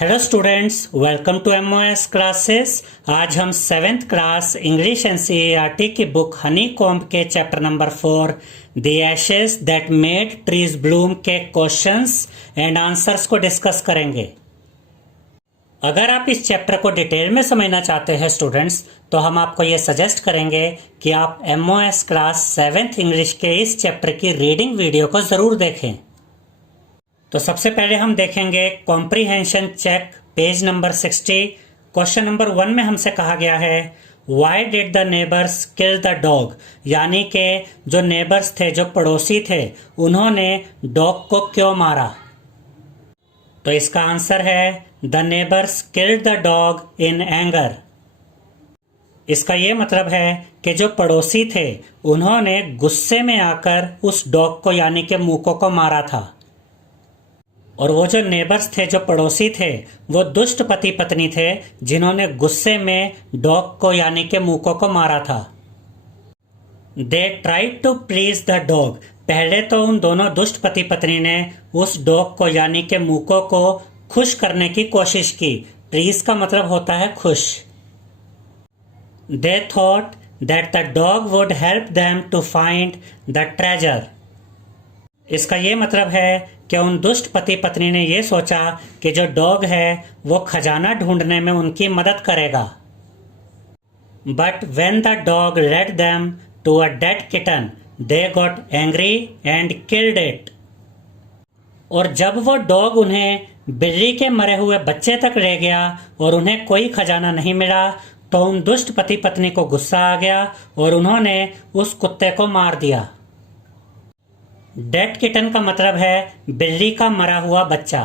Hello students, welcome to MOS classes. आज हम 7th class English NCERT की book honeycomb के chapter number 4 the ashes that made trees bloom के questions and answers को discuss करेंगे। अगर आप इस चैप्टर को डिटेल में समझना चाहते हैं स्टूडेंट्स, तो हम आपको ये सजेस्ट करेंगे कि आप एमओएस क्लास 7th इंग्लिश के इस चैप्टर की रीडिंग वीडियो को ज़रूर देखें। तो सबसे पहले हम देखेंगे comprehension check, page number 60। Question number 1 में हमसे कहा गया है why did the neighbours kill the dog, यानी कि जो नेबर्स थे, जो पड़ोसी थे, उन्होंने डॉग को क्यों मारा। तो इसका आंसर है the neighbours killed the dog in anger. इसका ये मतलब है कि जो पड़ोसी थे उन्होंने गुस्से में आकर उस डॉग को यानी कि मूको को मारा था। और वो जो नेबर्स थे, जो पड़ोसी थे, वो दुष्ट पति पत्नी थे जिन्होंने गुस्से में डॉग को यानी कि मूको को मारा था। They tried to please the dog, पहले तो उन दोनों दुष्ट पति पत्नी ने उस डॉग को यानी कि मूको को खुश करने की कोशिश की। प्लीज का मतलब होता है खुश। They thought that the dog would help them to find the treasure. इसका ये मतलब है कि उन दुष्ट पति पत्नी ने ये सोचा कि जो डॉग है वो खजाना ढूंढने में उनकी मदद करेगा। But when the dog led them to a dead kitten they got angry and killed it. और जब वो डॉग उन्हें बिल्ली के मरे हुए बच्चे तक ले गया और उन्हें कोई खजाना नहीं मिला, तो उन दुष्ट पति पत्नी को गुस्सा आ गया और उन्होंने उस कुत्ते को मार दिया। डेड किटन का मतलब है बिल्ली का मरा हुआ बच्चा।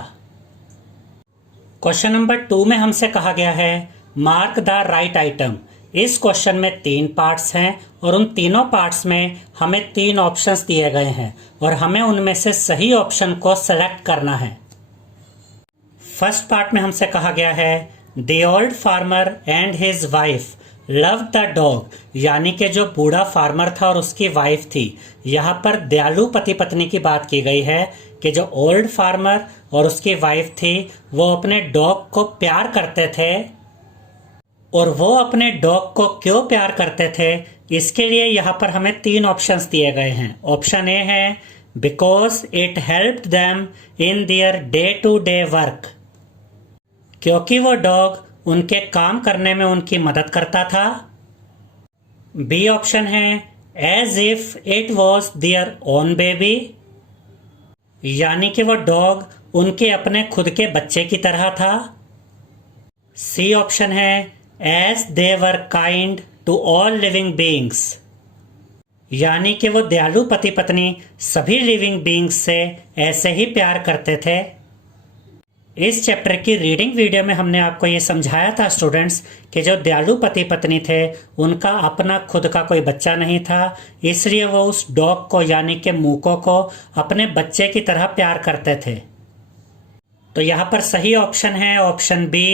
क्वेश्चन नंबर 2 में हमसे कहा गया है मार्क द राइट आइटम। इस क्वेश्चन में 3 पार्ट्स हैं और उन तीनों पार्ट्स में हमें 3 ऑप्शंस दिए गए हैं और हमें उनमें से सही ऑप्शन को सेलेक्ट करना है। फर्स्ट पार्ट में हमसे कहा गया है the old farmer and his wife love the dog, यानी कि जो बूढ़ा फार्मर था और उसकी वाइफ थी। यहाँ पर दयालु पति पत्नी की बात की गई है कि जो ओल्ड फार्मर और उसकी वाइफ थी वो अपने डॉग को प्यार करते थे। और वो अपने डॉग को क्यों प्यार करते थे, इसके लिए यहाँ पर हमें 3 ऑप्शंस दिए गए हैं। ऑप्शन ए है because it helped them in their day to day work, क्योंकि वो डॉग उनके काम करने में उनकी मदद करता था। बी ऑप्शन है as if it was their own baby, यानी कि वो डॉग उनके अपने खुद के बच्चे की तरह था। सी ऑप्शन है as they were kind to all living beings, यानी कि वो दयालु पति पत्नी सभी लिविंग बीइंग्स से ऐसे ही प्यार करते थे। इस चैप्टर की रीडिंग वीडियो में हमने आपको ये समझाया था स्टूडेंट्स कि जो दयालु पति पत्नी थे उनका अपना खुद का कोई बच्चा नहीं था, इसलिए वो उस डॉग को यानी कि मूको को अपने बच्चे की तरह प्यार करते थे। तो यहाँ पर सही ऑप्शन है option B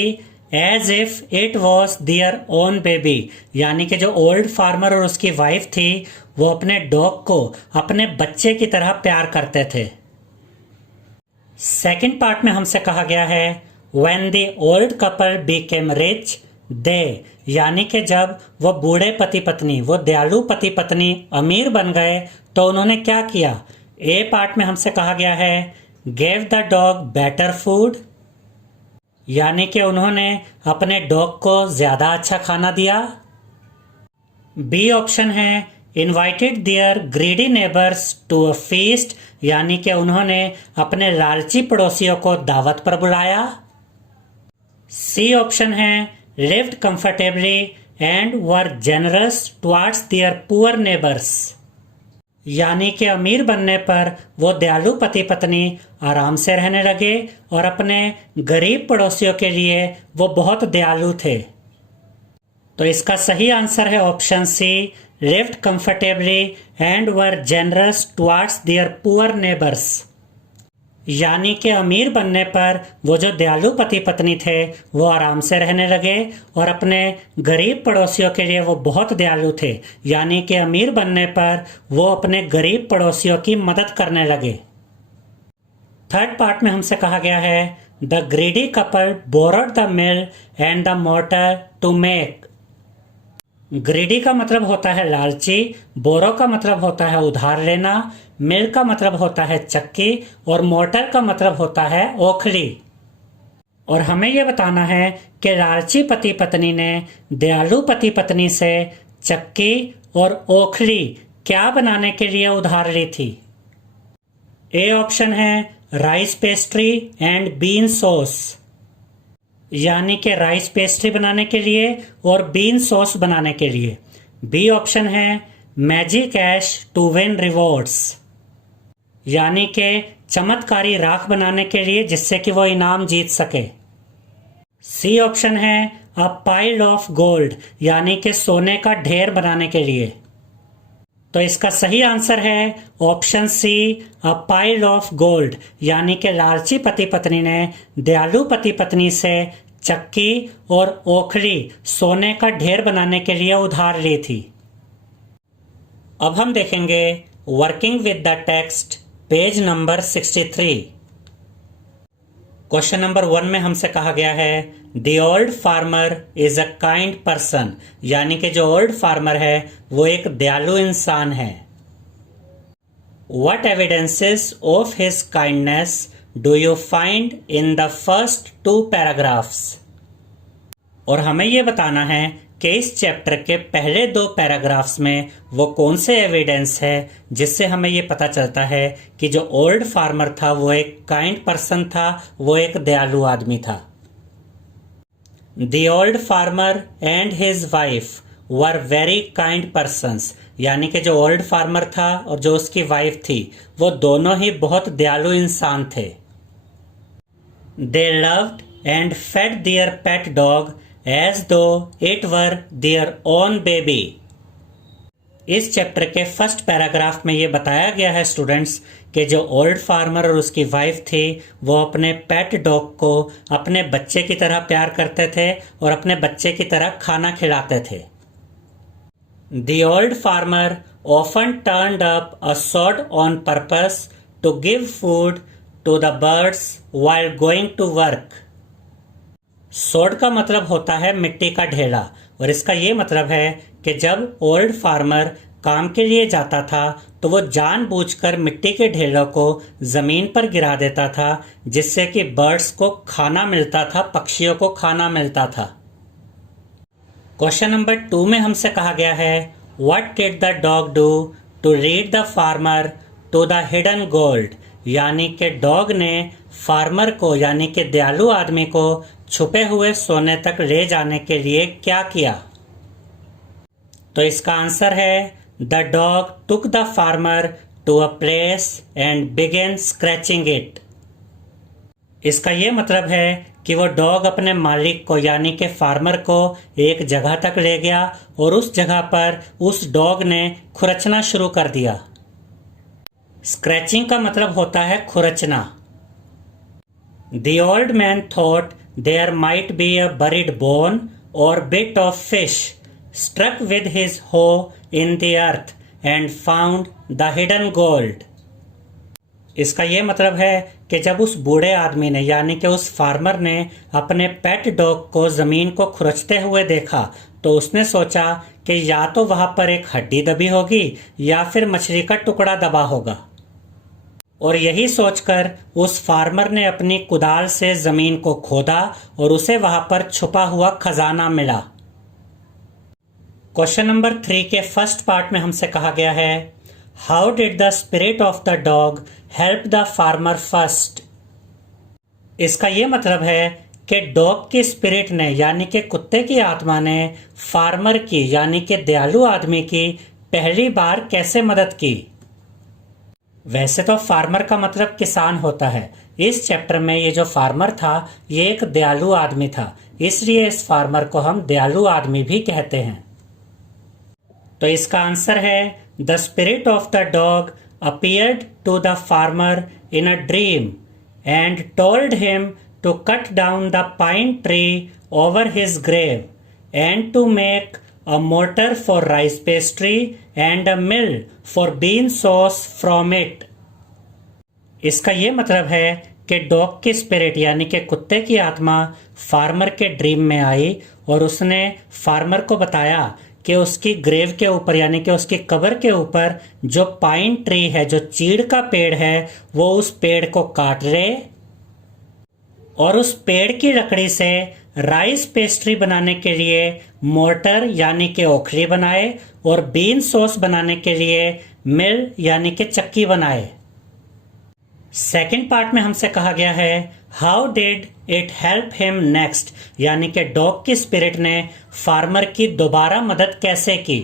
as if it was their own baby, यानी कि जो ओल्ड फार्मर और उसकी वाइफ थी वो अपने डॉग को अपने बच्चे की तरह प्यार करते थे। सेकेंड पार्ट में हमसे कहा गया है when the old couple became rich they, यानी कि जब वो बूढ़े पति पत्नी, वो दयालु पति पत्नी अमीर बन गए तो उन्होंने क्या किया। ए पार्ट में हमसे कहा गया है gave the dog better food, यानी कि उन्होंने अपने डॉग को ज्यादा अच्छा खाना दिया। बी ऑप्शन है invited their greedy neighbours to a feast, यानी कि उन्होंने अपने लालची पड़ोसियों को दावत पर बुलाया। सी ऑप्शन है lived comfortably and were generous towards their poor neighbours, यानी कि अमीर बनने पर वो दयालु पति पत्नी आराम से रहने लगे और अपने गरीब पड़ोसियों के लिए वो बहुत दयालु थे। तो इसका सही आंसर है option C lived comfortably and were generous towards their poor neighbors, यानी कि अमीर बनने पर वो जो दयालु पति पत्नी थे वो आराम से रहने लगे और अपने गरीब पड़ोसियों के लिए वो बहुत दयालु थे, यानी कि अमीर बनने पर वो अपने गरीब पड़ोसियों की मदद करने लगे। थर्ड पार्ट में हमसे कहा गया है the greedy couple borrowed the mill and the mortar to make. Greedy का मतलब होता है लालची, बोरो का मतलब होता है उधार लेना, मिल का मतलब होता है चक्की और मोटर का मतलब होता है ओखली। और हमें यह बताना है कि लालची पति पत्नी ने दयालु पति पत्नी से चक्की और ओखली क्या बनाने के लिए उधार ली थी। ए ऑप्शन है rice pastry and bean sauce, यानी कि राइस पेस्ट्री बनाने के लिए और बीन सॉस बनाने के लिए। बी ऑप्शन है magic ash to win rewards, यानी कि चमत्कारी राख बनाने के लिए जिससे कि वो इनाम जीत सके। सी ऑप्शन है अ पाइल ऑफ गोल्ड, यानी कि सोने का ढेर बनाने के लिए। तो इसका सही आंसर है option C a pile of gold, यानी कि लालची पति पत्नी ने दयालु पति पत्नी से चक्की और ओखली सोने का ढेर बनाने के लिए उधार ली थी। अब हम देखेंगे working with the text page number 63। Question number 1 में हमसे कहा गया है the old farmer is a kind person, यानी कि जो ओल्ड फार्मर है वो एक दयालु इंसान है। What evidences of his kindness do you find in the first 2 paragraphs? और हमें यह बताना है कि इस चैप्टर के पहले 2 पैराग्राफ्स में वो कौन से एविडेंस है जिससे हमें ये पता चलता है कि जो ओल्ड फार्मर था वो एक काइंड पर्सन था, वो एक दयालु आदमी था। The old farmer and his wife were very kind persons, यानी कि जो ओल्ड फार्मर था और जो उसकी वाइफ थी वो दोनों ही बहुत दयालु इंसान थे। They loved and fed their pet dog as though it were their own baby. इस चैप्टर के फर्स्ट पैराग्राफ में ये बताया गया है स्टूडेंट्स कि जो ओल्ड फार्मर और उसकी वाइफ थी वो अपने पेट डॉग को अपने बच्चे की तरह प्यार करते थे और अपने बच्चे की तरह खाना खिलाते थे। The old farmer often turned up a sod on purpose to give food to the birds while going to work. सोड का मतलब होता है मिट्टी का ढेला और इसका ये मतलब है कि जब ओल्ड फार्मर काम के लिए जाता था तो वो जानबूझकर मिट्टी के ढेलों को जमीन पर गिरा देता था जिससे कि बर्ड्स को खाना मिलता था, पक्षियों को खाना मिलता था। क्वेश्चन नंबर 2 में हमसे कहा गया है what did the dog do to lead the farmer to the hidden gold, यानी कि डॉग ने फार्मर को यानी कि दयालु आदमी को छुपे हुए सोने तक ले जाने के लिए क्या किया। तो इसका आंसर है the dog took the farmer to a place and began scratching it. इसका यह मतलब है कि वो डॉग अपने मालिक को यानी कि फार्मर को एक जगह तक ले गया और उस जगह पर उस डॉग ने खुरचना शुरू कर दिया। स्क्रैचिंग का मतलब होता है खुरचना। The old man thought there might be a buried bone or bit of fish, struck with his hoe in the earth and found the hidden gold. इसका ये मतलब है कि जब उस बूढ़े आदमी ने यानी कि उस फार्मर ने अपने पेट डॉग को जमीन को खुरचते हुए देखा तो उसने सोचा कि या तो वहां पर एक हड्डी दबी होगी या फिर मछली का टुकड़ा दबा होगा और यही सोचकर उस फार्मर ने अपनी कुदाल से जमीन को खोदा और उसे वहां पर छुपा हुआ खजाना मिला। क्वेश्चन नंबर 3 के फर्स्ट पार्ट में हमसे कहा गया है how did the spirit of the dog help the farmer first. इसका यह मतलब है कि डॉग की स्पिरिट ने यानी कि कुत्ते की आत्मा ने फार्मर की यानी कि दयालु आदमी की पहली बार कैसे मदद की। वैसे तो फार्मर का मतलब किसान होता है, इस चैप्टर में ये जो फार्मर था ये एक दयालु आदमी था, इसलिए इस फार्मर को हम दयालु आदमी भी कहते हैं। तो इसका आंसर है the spirit of the dog appeared to the farmer in a dream and told him to cut down the pine tree over his grave and to make a mortar for rice pastry and a mill for bean sauce from it. इसका ये मतलब है कि dog की spirit यानी कि कुत्ते की आत्मा फार्मर के ड्रीम में आई और उसने फार्मर को बताया कि उसकी ग्रेव के ऊपर यानी कि उसकी कब्र के ऊपर जो पाइन ट्री है, जो चीड़ का पेड़ है, वो उस पेड़ को काट ले और उस पेड़ की लकड़ी से राइस पेस्ट्री बनाने के लिए मोर्टर यानी कि ओखली बनाए और बीन सॉस बनाने के लिए मिल यानी कि चक्की बनाए। सेकंड पार्ट में हमसे कहा गया है how did it help him next, यानी कि डॉग की स्पिरिट ने फार्मर की दोबारा मदद कैसे की।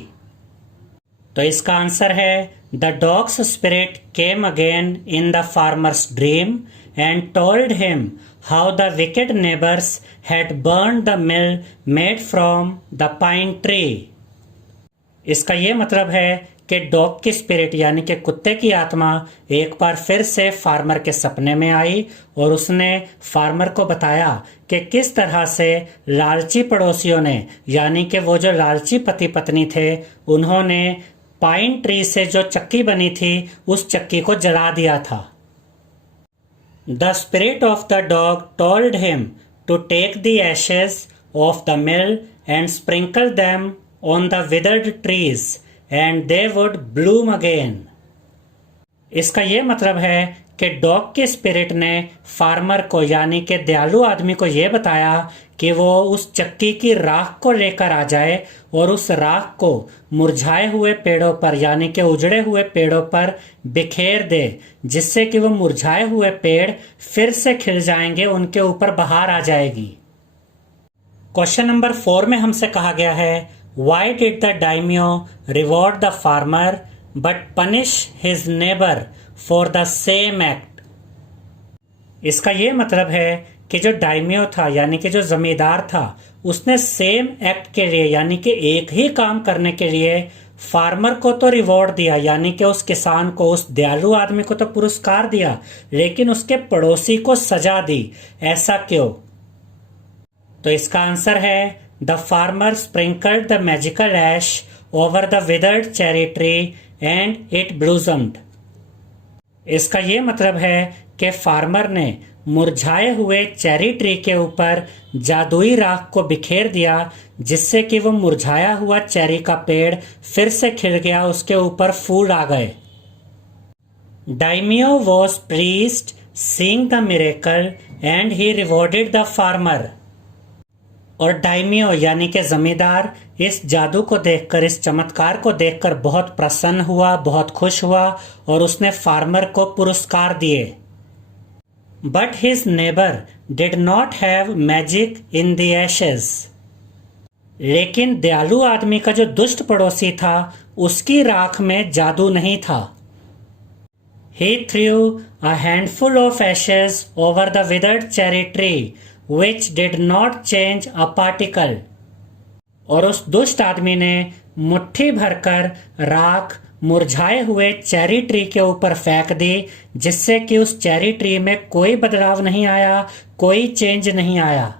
तो इसका आंसर है the dogs spirit came again in the farmers dream and told him how the wicked neighbours had burn the mill made from the pine tree. इसका यह मतलब है कि डॉग की स्पिरिट यानी कि कुत्ते की आत्मा एक बार फिर से फार्मर के सपने में आई और उसने फार्मर को बताया कि किस तरह से लालची पड़ोसियों ने यानी कि वो जो लालची पति पत्नी थे, उन्होंने पाइन ट्री से जो चक्की बनी थी उस चक्की को जला दिया था। The spirit of the dog told him to take the ashes of the mill and sprinkle them on the withered trees and they would bloom again. इसका यह मतलब है कि डॉग के स्पिरिट ने फार्मर को यानी कि दयालु आदमी को यह बताया कि वो उस चक्की की राख को लेकर आ जाए और उस राख को मुरझाए हुए पेड़ों पर यानी कि उजड़े हुए पेड़ों पर बिखेर दे, जिससे कि वो मुरझाए हुए पेड़ फिर से खिल जाएंगे, उनके ऊपर बहार आ जाएगी। क्वेश्चन नंबर 4 में हमसे कहा गया है Why did the daimyo reward the farmer but punish his neighbor for the same act? इसका ये मतलब है कि जो डायमियो था यानी कि जो जमींदार था, उसने सेम एक्ट के लिए यानी कि एक ही काम करने के लिए फार्मर को तो रिवॉर्ड दिया यानी कि उस किसान को, उस दयालु आदमी को तो पुरस्कार दिया, लेकिन उसके पड़ोसी को सजा दी। ऐसा क्यों? तो इसका आंसर है The farmer sprinkled the magical ash over the withered cherry tree and it blossomed. इसका ये मतलब है कि फार्मर ने मुरझाए हुए चेरी ट्री के ऊपर जादुई राख को बिखेर दिया, जिससे कि वो मुरझाया हुआ चेरी का पेड़ फिर से खिल गया, उसके ऊपर फूल आ गए। Daimyo was pleased seeing the miracle and he rewarded the farmer. और डायमियो यानी कि जमींदार इस जादू को देखकर, इस चमत्कार को देखकर बहुत प्रसन्न हुआ, बहुत खुश हुआ और उसने फार्मर को पुरस्कार दिए। But his neighbour did not have magic in the Ashes. लेकिन दयालु आदमी का जो दुष्ट पड़ोसी था, उसकी राख में जादू नहीं था। He threw a handful of ashes over the withered cherry tree which did not change a particle. और उस दुष्ट आदमी ने मुट्ठी भरकर राख मुरझाए हुए चेरी ट्री के ऊपर फेंक दी, जिससे कि उस चेरी ट्री में कोई बदलाव नहीं आया, कोई चेंज नहीं आया।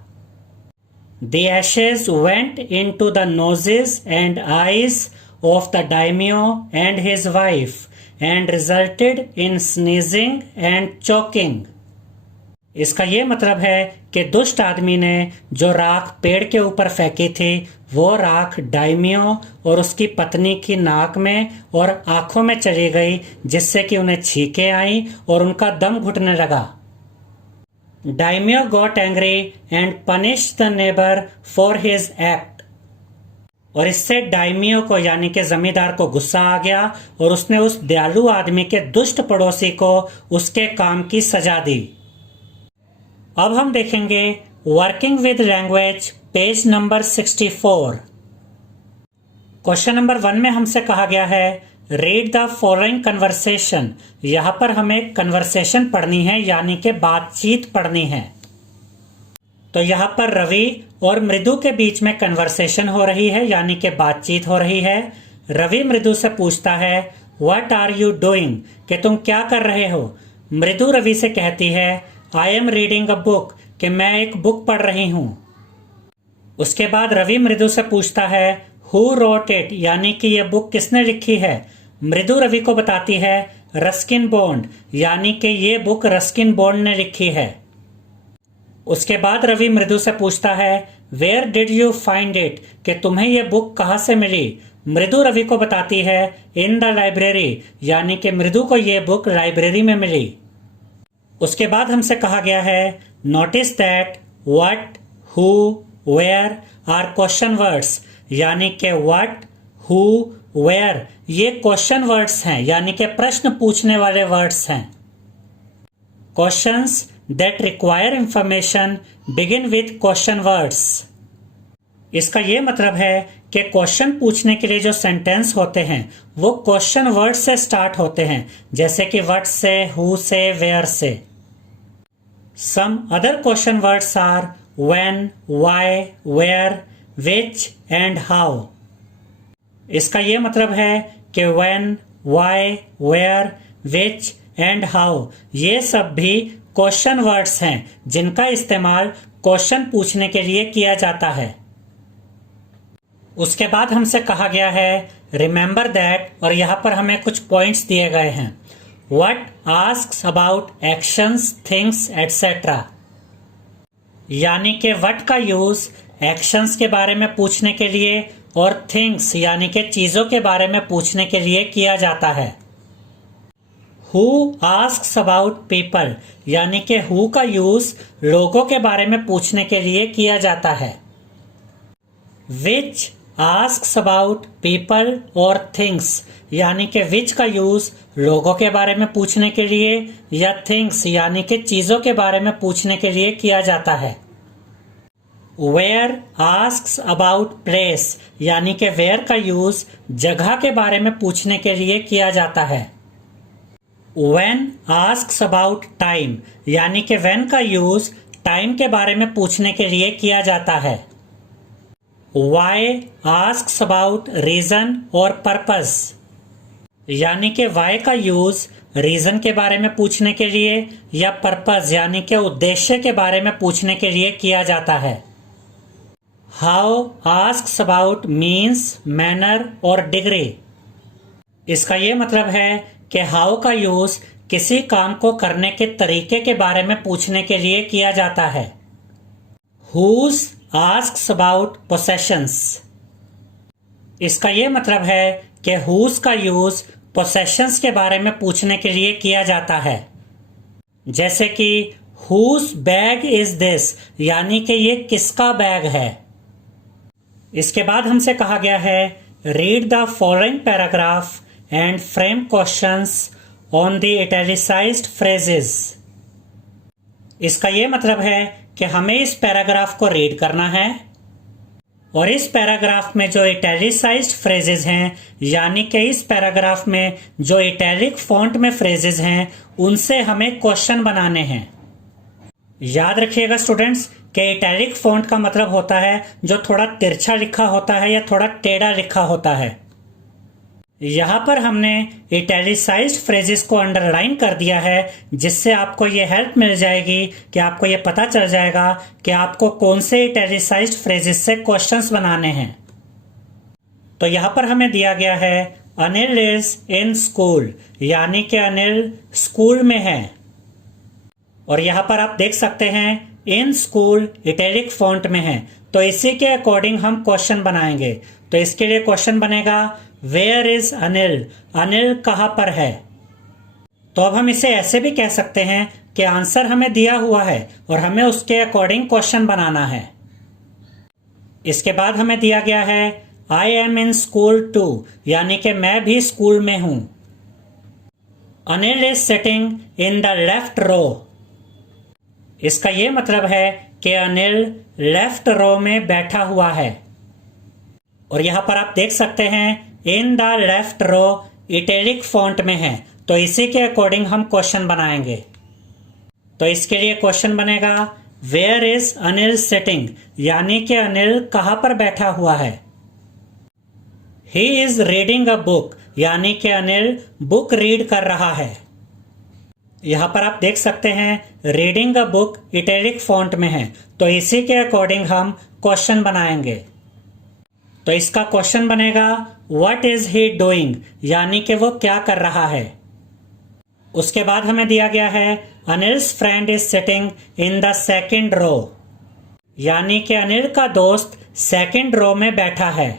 The ashes went into the noses and eyes of the daimyo and his wife and resulted in sneezing and choking. इसका यह मतलब है कि दुष्ट आदमी ने जो राख पेड़ के ऊपर फेंकी थी, वो राख डायमियो और उसकी पत्नी की नाक में और आंखों में चली गई, जिससे कि उन्हें छींकें आई और उनका दम घुटने लगा। Daimyo got angry and punished the neighbour for his act. और इससे डायमियो को यानी कि जमींदार को गुस्सा आ गया और उसने उस दयालु आदमी के दुष्ट पड़ोसी को उसके काम की सजा दी। अब हम देखेंगे working with language page number 64। Question number 1 में हमसे कहा गया है रीड द फॉलोइंग कन्वर्सेशन। यहां पर हमें कन्वर्सेशन पढ़नी है यानी कि बातचीत पढ़नी है। तो यहाँ पर रवि और मृदु के बीच में कन्वर्सेशन हो रही है यानी कि बातचीत हो रही है। रवि मृदु से पूछता है व्हाट आर यू डूइंग, कि तुम क्या कर रहे हो। मृदु रवि से कहती है I am reading a book, कि मैं एक बुक पढ़ रही हूं। उसके बाद रवि मृदु से पूछता है हु रोट इट, यानी कि यह बुक किसने लिखी है। मृदु रवि को बताती है रस्किन बॉन्ड, यानी कि ये बुक रस्किन बॉन्ड ने लिखी है। उसके बाद रवि मृदु से पूछता है where did you find it, कि तुम्हें ये बुक कहाँ से मिली। मृदु रवि को बताती है इन द लाइब्रेरी, यानी कि मृदु को ये बुक लाइब्रेरी में मिली। उसके बाद हमसे कहा गया है notice that what, who, where are question words, यानी कि व्हाट, हु, वेयर ये क्वेश्चन वर्ड्स हैं, यानी कि प्रश्न पूछने वाले वर्ड्स हैं। Questions that require information begin with question words. इसका यह मतलब है कि क्वेश्चन पूछने के लिए जो सेंटेंस होते हैं वो क्वेश्चन वर्ड से स्टार्ट होते हैं, जैसे कि व्हाट से, हु से, वेयर से। Some other question words are when, why, where, which and how. इसका यह मतलब है कि when, why, where, which and how ये सब भी क्वेश्चन वर्ड्स हैं जिनका इस्तेमाल क्वेश्चन पूछने के लिए किया जाता है। उसके बाद हमसे कहा गया है रिमेंबर दैट, और यहां पर हमें कुछ पॉइंट्स दिए गए हैं। What asks about actions, things etcetera, यानी कि व्हाट का यूज एक्शंस के बारे में पूछने के लिए और थिंग्स यानी कि चीजों के बारे में पूछने के लिए किया जाता है। हु आस्क्स अबाउट पीपल, यानी कि हु का यूज लोगों के बारे में पूछने के लिए किया जाता है। विच आस्क्स अबाउट पीपल और थिंग्स, यानी कि विच का यूज लोगों के बारे में पूछने के लिए या थिंग्स यानी कि चीजों के बारे में पूछने के लिए किया जाता है। वेयर आस्क्स अबाउट प्लेस, यानी कि वेयर का यूज जगह के बारे में पूछने के लिए किया जाता है। When asks about time, यानी कि when का यूज टाइम के बारे में पूछने के लिए किया जाता है। Why asks about reason और purpose, यानी कि why का यूज रीजन के बारे में पूछने के लिए या पर्पस यानी कि उद्देश्य के बारे में पूछने के लिए किया जाता है। How asks about means, manner और degree, इसका यह मतलब है कि हाउ का यूज किसी काम को करने के तरीके के बारे में पूछने के लिए किया जाता है। हुज आस्क्स अबाउट पोसेशंस, इसका यह मतलब है कि हुज का यूज पोसेशंस के बारे में पूछने के लिए किया जाता है, जैसे कि हुज बैग इज दिस, यानी कि ये किसका बैग है। इसके बाद हमसे कहा गया है read the following paragraph and frame questions on the italicized phrases। इसका यह मतलब है कि हमें इस पैराग्राफ को रीड करना है और इस पैराग्राफ में जो इटैलिसाइज्ड फ्रेजेस हैं, यानी कि इस पैराग्राफ में जो इटैलिक फॉन्ट में फ्रेजेस हैं उनसे हमें क्वेश्चन बनाने हैं। याद रखिएगा स्टूडेंट्स कि इटैलिक फॉन्ट का मतलब होता है जो थोड़ा तिरछा लिखा होता है या थोड़ा टेढ़ा लिखा होता है। यहां पर हमने इटैलिसाइज्ड फ्रेजेस को अंडरलाइन कर दिया है, जिससे आपको ये हेल्प मिल जाएगी कि आपको ये पता चल जाएगा कि आपको कौन से इटैलिसाइज्ड फ्रेजेस से क्वेश्चंस बनाने हैं। तो यहां पर हमें दिया गया है अनिल इज इन स्कूल, यानी कि अनिल स्कूल में है। और यहां पर आप देख सकते हैं इन स्कूल इटैलिक फॉन्ट में है, तो इसी के अकॉर्डिंग हम क्वेश्चन बनाएंगे। तो इसके लिए क्वेश्चन बनेगा वेयर इज अनिल, अनिल कहां पर है। तो अब हम इसे ऐसे भी कह सकते हैं कि आंसर हमें दिया हुआ है और हमें उसके अकॉर्डिंग क्वेश्चन बनाना है। इसके बाद हमें दिया गया है I am in school too, यानी कि मैं भी स्कूल में हूं। Anil is sitting in the left row, इसका यह मतलब है कि अनिल लेफ्ट रो में बैठा हुआ है। और यहां पर आप देख सकते हैं in the left row italic font में है, तो इसी के अकॉर्डिंग हम क्वेश्चन बनाएंगे। तो इसके लिए क्वेश्चन बनेगा वेयर इज अनिल सिटिंग, यानी कि अनिल कहां पर बैठा हुआ है। He is reading a book, यानी कि अनिल बुक रीड कर रहा है। यहां पर आप देख सकते हैं reading a book italic font में है, तो इसी के अकॉर्डिंग हम क्वेश्चन बनाएंगे। तो इसका क्वेश्चन बनेगा व्हाट इज ही डूइंग, यानी कि वो क्या कर रहा है। उसके बाद हमें दिया गया है Anil's friend is sitting in the second row, यानी कि अनिल का दोस्त सेकेंड रो में बैठा है।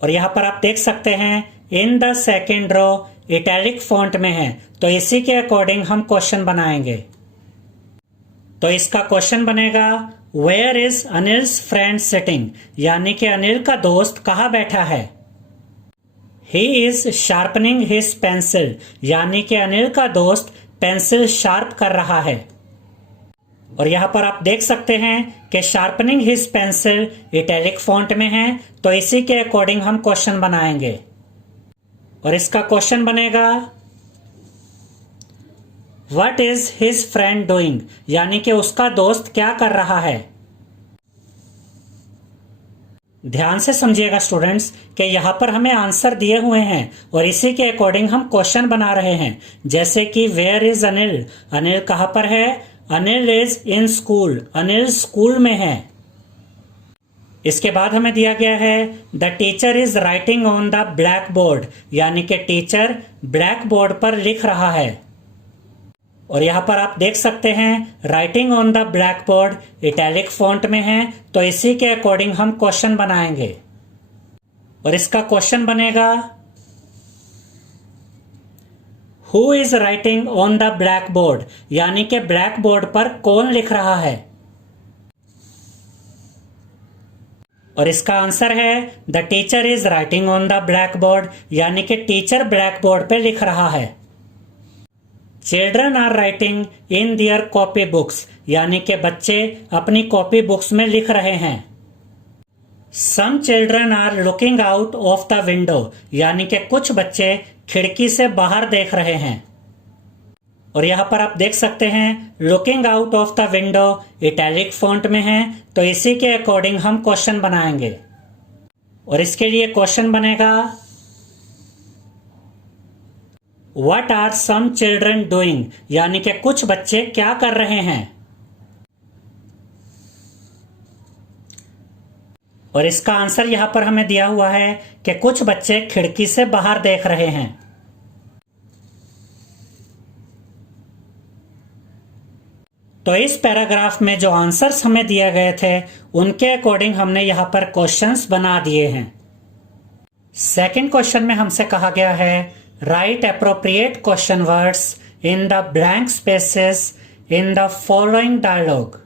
और यहां पर आप देख सकते हैं in the second row italic font में है, तो इसी के अकॉर्डिंग हम क्वेश्चन बनाएंगे। तो इसका क्वेश्चन बनेगा where is Anil's friend sitting, यानी कि अनिल का दोस्त कहाँ बैठा है। He is sharpening his pencil, यानी कि अनिल का दोस्त पेंसिल शार्प कर रहा है। और यहां पर आप देख सकते हैं कि sharpening his pencil italic font में है, तो इसी के अकॉर्डिंग हम क्वेश्चन बनाएंगे। और इसका क्वेश्चन बनेगा what is his friend doing, यानी कि उसका दोस्त क्या कर रहा है। ध्यान से समझिएगा स्टूडेंट्स कि यहां पर हमें आंसर दिए हुए हैं और इसी के अकॉर्डिंग हम क्वेश्चन बना रहे हैं। जैसे कि वेयर इज अनिल, अनिल कहां पर है, Anil is in school, Anil school में है। इसके बाद हमें दिया गया है the teacher is writing on the blackboard, यानी कि टीचर ब्लैक बोर्ड पर लिख रहा है। और यहां पर आप देख सकते हैं writing on the black board italic font में है, तो इसी के अकॉर्डिंग हम क्वेश्चन बनाएंगे। और इसका क्वेश्चन बनेगा who is writing on the blackboard, यानी कि ब्लैक बोर्ड पर कौन लिख रहा है। और इसका आंसर है the teacher is writing on the blackboard, यानी कि टीचर ब्लैक बोर्ड पे लिख रहा है। Children are writing in their copy books, यानी कि बच्चे अपनी कॉपी बुक्स में लिख रहे हैं। Some children are looking out of the window, यानी कि कुछ बच्चे खिड़की से बाहर देख रहे हैं। और यहां पर आप देख सकते हैं looking out of the window italic font में है, तो इसी के अकॉर्डिंग हम क्वेश्चन बनाएंगे। और इसके लिए क्वेश्चन बनेगा what are some children doing, यानी कि कुछ बच्चे क्या कर रहे हैं। और इसका आंसर यहां पर हमें दिया हुआ है कि कुछ बच्चे खिड़की से बाहर देख रहे हैं। तो इस पैराग्राफ में जो आंसर्स हमें दिए गए थे उनके अकॉर्डिंग हमने यहां पर क्वेश्चंस बना दिए हैं। सेकंड क्वेश्चन में हमसे कहा गया है write appropriate question words in the blank spaces in the following dialogue.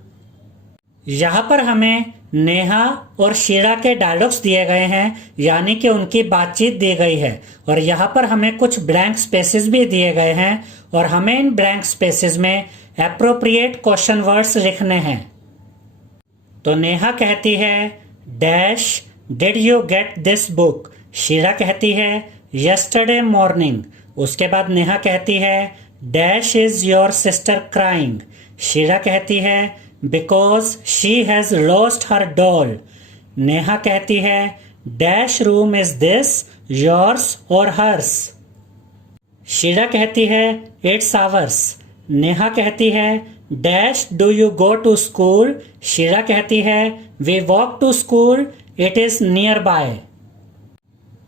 यहां पर हमें नेहा और शीला के डायलॉग्स दिए गए हैं, यानी कि उनकी बातचीत दी गई है। और यहां पर हमें कुछ ब्लैंक स्पेसेस भी दिए गए हैं और हमें इन ब्लैंक स्पेसेस में एप्रोप्रिएट क्वेश्चन वर्ड्स लिखने हैं। तो नेहा कहती है dash did you get this book, Sheela कहती है यस्टरडे मॉर्निंग। उसके बाद नेहा कहती है dash is your sister crying, Sheela कहती है because she has lost her doll. Neha कहती है dash room is this yours और हर्स, शीला कहती है इट्स आवर्स। नेहा कहती है dash do you go to school, Sheela कहती है we walk to school it is nearby.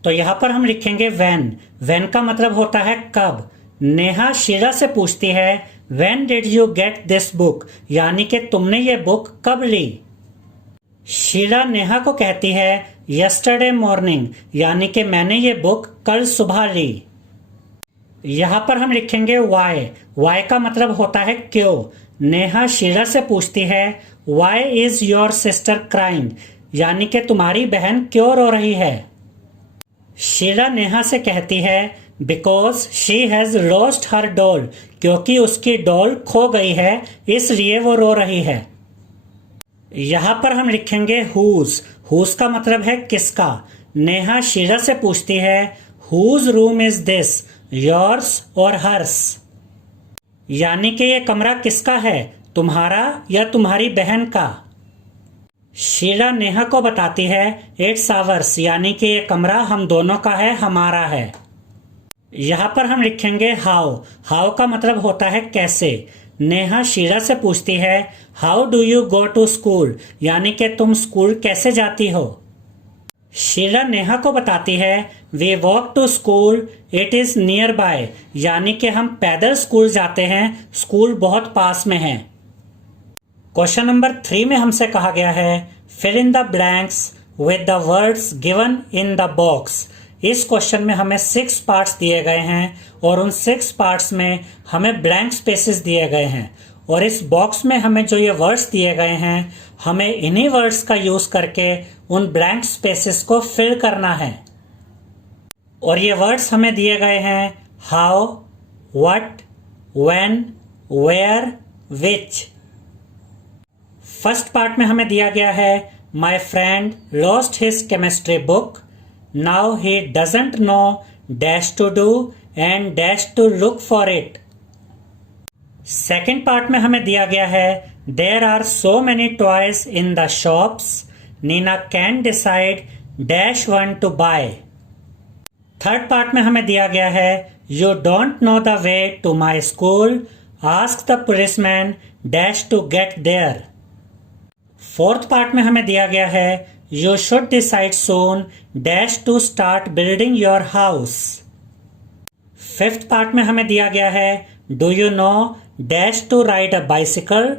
तो यहां पर हम लिखेंगे व्हेन, व्हेन का मतलब होता है कब। नेहा शीला से पूछती है when did you get this book, यानी कि तुमने ये बुक कब ली। शीला नेहा को कहती है यस्टरडे मॉर्निंग, यानी कि मैंने ये बुक कल सुबह ली। यहां पर हम लिखेंगे वाई, वाई का मतलब होता है क्यों। नेहा शीला से पूछती है why is your sister crying, यानी कि तुम्हारी बहन क्यों रो रही है। शीला नेहा से कहती है because she has lost her doll, क्योंकि उसकी डॉल खो गई है इसलिए वो रो रही है। यहां पर हम लिखेंगे हुज, हुज का मतलब है किसका। नेहा शीला से पूछती है whose room is this, yours और हर्स, यानी कि ये कमरा किसका है, तुम्हारा या तुम्हारी बहन का। शीला नेहा को बताती है इट्स आवर्स, यानी कि ये कमरा हम दोनों का है, हमारा है। यहां पर हम लिखेंगे हाउ, हाउ का मतलब होता है कैसे। नेहा शीला से पूछती है how do you go to school, यानी कि तुम स्कूल कैसे जाती हो। शीला नेहा को बताती है we walk to school, it is nearby, यानी कि हम पैदल स्कूल जाते हैं, स्कूल बहुत पास में है। क्वेश्चन नंबर 3 में हमसे कहा गया है fill in the blanks with the words given in the box. इस क्वेश्चन में हमें 6 पार्ट्स दिए गए हैं और उन 6 पार्ट्स में हमें ब्लैंक स्पेसेस दिए गए हैं और इस बॉक्स में हमें जो ये वर्ड्स दिए गए हैं हमें इन्हीं वर्ड्स का यूज करके उन ब्लैंक स्पेसेस को फिल करना है। और ये वर्ड्स हमें दिए गए हैं how, what, when, where, which. First part में हमें दिया गया है my friend lost his chemistry book, now he doesn't know dash to do and dash to look for it. Second part में हमें दिया गया है there are so many toys in the shops, Nina can decide dash one to buy. Third part में हमें दिया गया है you don't know the way to my school, ask the policeman dash to get there. Fourth part में हमें दिया गया है you should decide soon dash to start building your house. Fifth part में हमें दिया गया है do you know dash to ride a bicycle,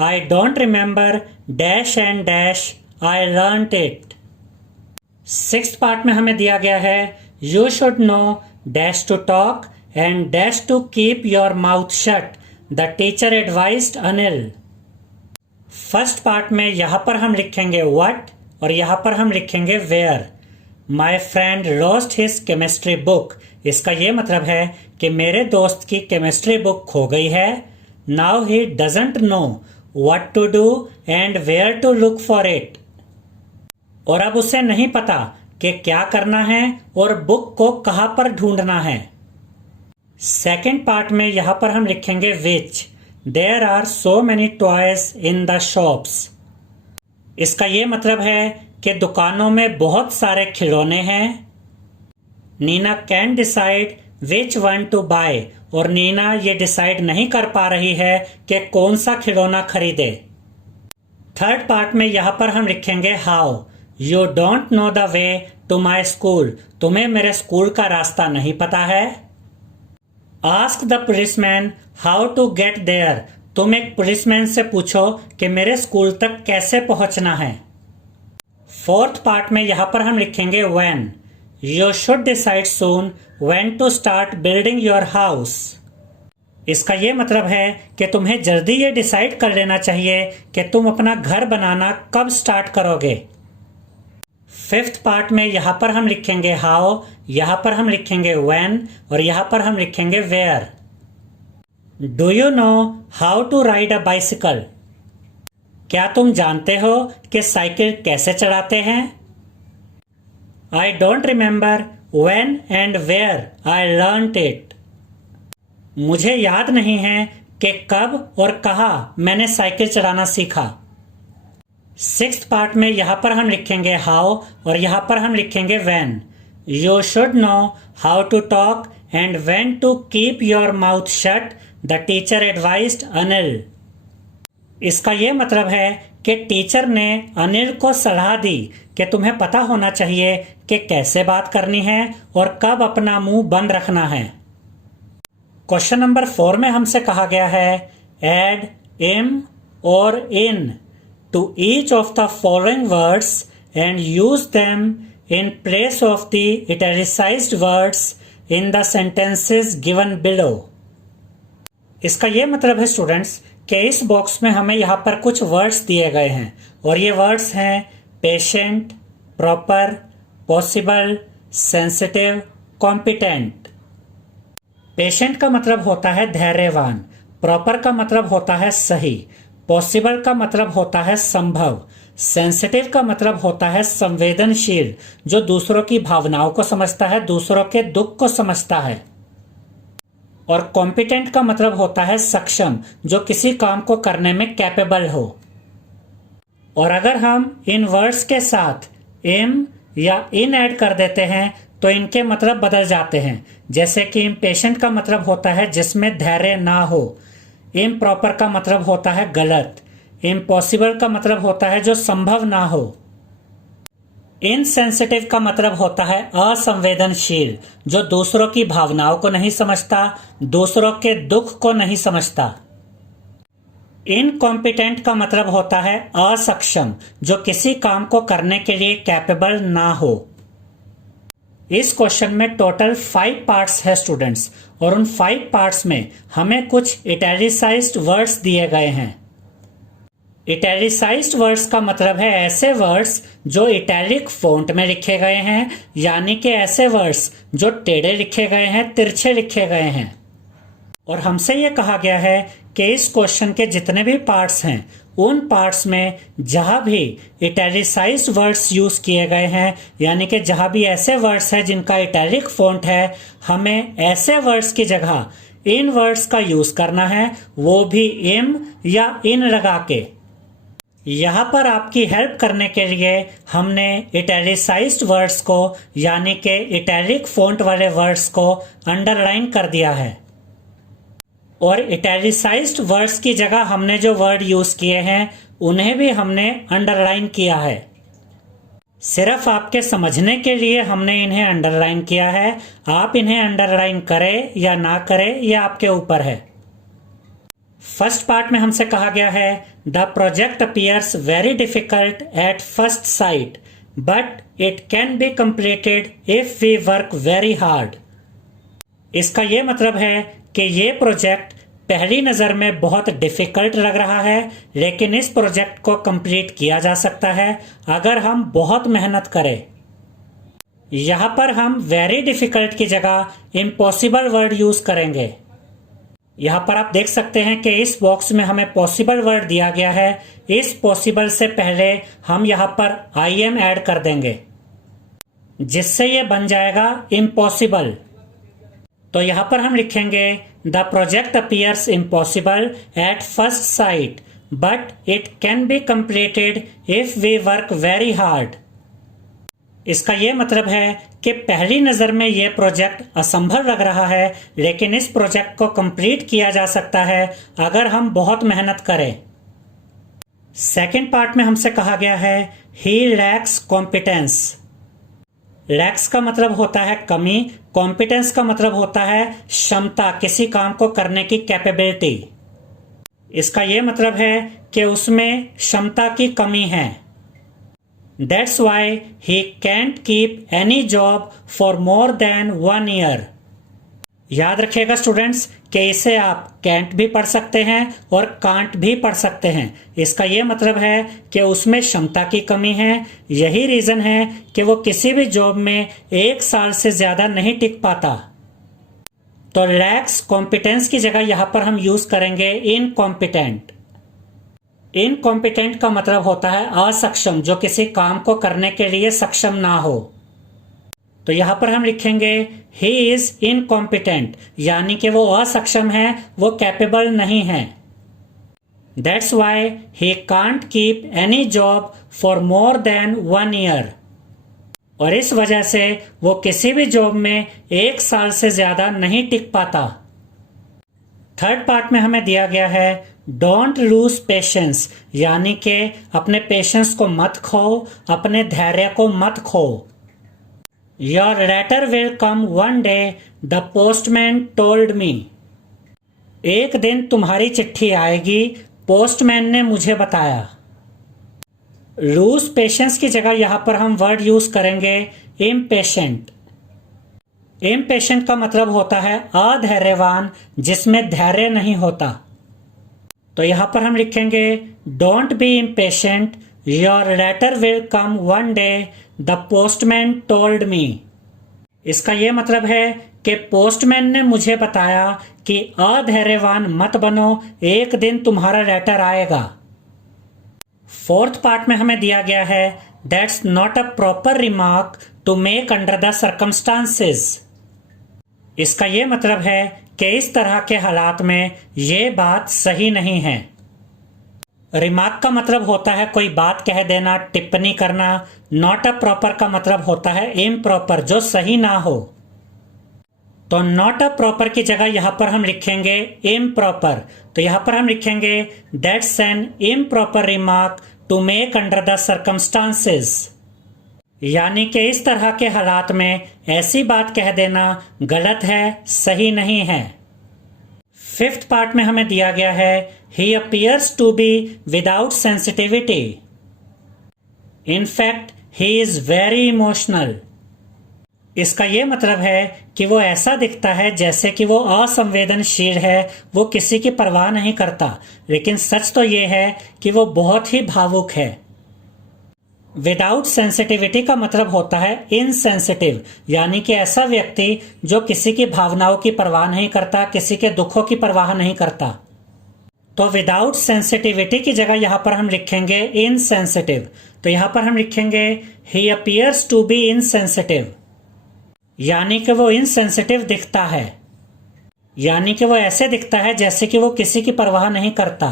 I don't remember dash and dash, I learned it. Sixth part में हमें दिया गया है you should know dash to talk and dash to keep your mouth shut, the teacher advised Anil. First part में यहां पर हम लिखेंगे व्हाट और यहां पर हम लिखेंगे where. My friend lost his chemistry book, इसका यह मतलब है कि मेरे दोस्त की केमिस्ट्री बुक खो गई है। Now he doesn't know what to do and where to look for it, और अब उसे नहीं पता कि क्या करना है और बुक को कहां पर ढूंढना है। सेकेंड पार्ट में यहां पर हम लिखेंगे which, there are so many toys in the shops. इसका यह मतलब है कि दुकानों में बहुत सारे खिलौने हैं। Nina can decide which one to buy, और नीना ये डिसाइड नहीं कर पा रही है कि कौन सा खिलौना खरीदे। थर्ड पार्ट में यहां पर हम लिखेंगे how, you don't know the way to my school, तुम्हें मेरे स्कूल का रास्ता नहीं पता है। Ask the policeman how to get there, तुम एक पुलिसमैन से पूछो कि मेरे स्कूल तक कैसे पहुंचना है। फोर्थ पार्ट में यहां पर हम लिखेंगे when, you should decide soon when to start building your house. इसका यह मतलब है कि तुम्हें जल्दी ये डिसाइड कर लेना चाहिए कि तुम अपना घर बनाना कब स्टार्ट करोगे। फिफ्थ पार्ट में यहां पर हम लिखेंगे हाउ, यहां पर हम लिखेंगे व्हेन और यहां पर हम लिखेंगे where. Do you know how to ride a bicycle, क्या तुम जानते हो कि साइकिल कैसे चलाते हैं। I don't remember when and where I learned it, मुझे याद नहीं है कि कब और कहाँ मैंने साइकिल चलाना सीखा। सिक्स्थ पार्ट में यहां पर हम लिखेंगे हाउ और यहां पर हम लिखेंगे when. You should know how to talk and when to keep your mouth shut, the teacher advised Anil. इसका यह मतलब है कि टीचर ने अनिल को सलाह दी कि तुम्हें पता होना चाहिए कि कैसे बात करनी है और कब अपना मुंह बंद रखना है। क्वेश्चन नंबर 4 में हमसे कहा गया है एड इम और इन to each of the following words and use them in place of the italicized words in the sentences given below। इसका यह मतलब है स्टूडेंट्स कि इस बॉक्स में हमें यहाँ पर कुछ वर्ड्स दिए गए हैं और ये वर्ड्स हैं patient, proper, possible, sensitive, competent. Patient का मतलब होता है धैर्यवान, प्रॉपर का मतलब होता है सही, पॉसिबल का मतलब होता है संभव, सेंसिटिव का मतलब होता है संवेदनशील, जो दूसरों की भावनाओं को समझता है, दूसरों के दुख को समझता है, और कॉम्पिटेंट का मतलब होता है सक्षम, जो किसी काम को करने में कैपेबल हो। और अगर हम इन वर्ड्स के साथ एम या इन ऐड कर देते हैं तो इनके मतलब बदल जाते हैं। जैसे कि इम्पेशेंट का मतलब होता है जिसमें धैर्य ना हो, इम्प्रॉपर का मतलब होता है गलत, इम्पॉसिबल का मतलब होता है जो संभव ना हो, इनसेंसिटिव का मतलब होता है असंवेदनशील, जो दूसरों की भावनाओं को नहीं समझता, दूसरों के दुख को नहीं समझता। इनकॉम्पिटेंट का मतलब होता है असक्षम, जो किसी काम को करने के लिए कैपेबल ना हो। इस क्वेश्चन में टोटल 5 पार्ट्स है स्टूडेंट्स, और उन 5 पार्ट्स में हमें कुछ इटैलिसाइज्ड वर्ड्स दिए गए हैं। इटैलिसाइज्ड वर्ड्स का मतलब है ऐसे वर्ड्स जो इटैलिक फॉन्ट में लिखे गए हैं, यानी कि ऐसे वर्ड्स जो टेढ़े लिखे गए हैं, तिरछे लिखे गए हैं। और हमसे यह कहा गया है कि इस क्वेश्चन के जितने भी पार्ट्स हैं, उन पार्ट्स में जहां भी इटैलिसाइज्ड वर्ड्स यूज किए गए हैं, यानी कि जहां भी ऐसे वर्ड्स हैं जिनका इटैलिक फॉन्ट है, हमें ऐसे वर्ड्स की जगह इन वर्ड्स का यूज करना है, वो भी इम या इन लगा के। यहाँ पर आपकी हेल्प करने के लिए हमने इटैलिसाइज्ड वर्ड्स को, यानी कि इटैलिक फॉन्ट वाले वर्ड्स को अंडरलाइन कर दिया है। और इटैलिसाइज्ड वर्ड्स की जगह हमने जो वर्ड यूज किए हैं उन्हें भी हमने अंडरलाइन किया है। सिर्फ आपके समझने के लिए हमने इन्हें अंडरलाइन किया है। आप इन्हें अंडरलाइन करें या ना करें, यह आपके ऊपर है। फर्स्ट पार्ट में हमसे कहा गया है the project appears very difficult at first sight but it can be completed if we work very hard. इसका यह मतलब है कि ये प्रोजेक्ट पहली नज़र में बहुत डिफिकल्ट लग रहा है, लेकिन इस प्रोजेक्ट को कंप्लीट किया जा सकता है अगर हम बहुत मेहनत करें। यहाँ पर हम वेरी डिफिकल्ट की जगह इम्पॉसिबल वर्ड यूज करेंगे। यहाँ पर आप देख सकते हैं कि इस बॉक्स में हमें पॉसिबल वर्ड दिया गया है। इस पॉसिबल से पहले हम यहाँ पर आई एम ऐड कर देंगे, जिससे ये बन जाएगा इम्पॉसिबल। तो यहाँ पर हम लिखेंगे the project appears impossible at first sight but it can be completed if we work very hard. इसका यह मतलब है कि पहली नजर में यह प्रोजेक्ट असंभव लग रहा है, लेकिन इस प्रोजेक्ट को कंप्लीट किया जा सकता है अगर हम बहुत मेहनत करें। सेकेंड पार्ट में हमसे कहा गया है ही लैक्स कॉम्पिटेंस। लैक्स का मतलब होता है कमी, कॉम्पिटेंस का मतलब होता है क्षमता, किसी काम को करने की कैपेबिलिटी। इसका यह मतलब है कि उसमें क्षमता की कमी है। That's why he can't keep any job for more than 1 year। याद रखिएगा स्टूडेंट्स कि इसे आप कैंट भी पढ़ सकते हैं और कांट भी पढ़ सकते हैं। इसका यह मतलब है कि उसमें क्षमता की कमी है। यही रीजन है कि वो किसी भी जॉब में 1 साल से ज्यादा नहीं टिक पाता। तो लैक्स कॉम्पिटेंस की जगह यहां पर हम यूज करेंगे इनकॉम्पिटेंट। इनकॉम्पिटेंट का मतलब होता है असक्षम, जो किसी काम को करने के लिए सक्षम ना हो। तो यहां पर हम लिखेंगे ही इज इनकॉम्पिटेंट, यानी कि वो असक्षम है, वो कैपेबल नहीं है। That's why he can't keep any job for more than 1 year. और इस वजह से वो किसी भी जॉब में 1 साल से ज्यादा नहीं टिक पाता। थर्ड पार्ट में हमें दिया गया है डोंट लूज पेशेंस, यानी कि अपने पेशेंस को मत खो, अपने धैर्य को मत खो। Your letter will come one day, the postman told me. एक दिन तुम्हारी चिट्ठी आएगी, पोस्टमैन ने मुझे बताया। लूज पेशेंस की जगह यहां पर हम वर्ड यूज करेंगे इम्पेशेंट। इम्पेशेंट का मतलब होता है अधैर्यवान, जिसमें धैर्य नहीं होता। तो यहां पर हम लिखेंगे don't be impatient, your letter will come one day, the postman told me. इसका यह मतलब है कि पोस्टमैन ने मुझे बताया कि अधैर्यवान मत बनो, एक दिन तुम्हारा लेटर आएगा। फोर्थ पार्ट में हमें दिया गया है that's not a proper remark to make under the circumstances. इसका यह मतलब है कि इस तरह के हालात में यह बात सही नहीं है। रिमार्क का मतलब होता है कोई बात कह देना, टिप्पणी करना। नॉट अ प्रॉपर का मतलब होता है इम्प्रॉपर, जो सही ना हो। तो नॉट अ प्रॉपर की जगह यहां पर हम लिखेंगे इम्प्रॉपर। तो यहां पर हम लिखेंगे that's an improper remark to make under the circumstances. यानी कि इस तरह के हालात में ऐसी बात कह देना गलत है, सही नहीं है। फिफ्थ पार्ट में हमें दिया गया है he appears to be without sensitivity, in fact he is very emotional. इसका यह मतलब है कि वो ऐसा दिखता है जैसे कि वो असंवेदनशील है, वो किसी की परवाह नहीं करता, लेकिन सच तो ये है कि वो बहुत ही भावुक है। विदाउट सेंसिटिविटी का मतलब होता है इनसेंसिटिव, यानी कि ऐसा व्यक्ति जो किसी की भावनाओं की परवाह नहीं करता, किसी के दुखों की परवाह नहीं करता। तो विदाउट सेंसिटिविटी की जगह यहां पर हम लिखेंगे इनसेंसिटिव। तो यहां पर हम लिखेंगे he appears to be insensitive, यानी कि वो इनसेंसिटिव दिखता है, यानी कि वो ऐसे दिखता है जैसे कि वो किसी की परवाह नहीं करता।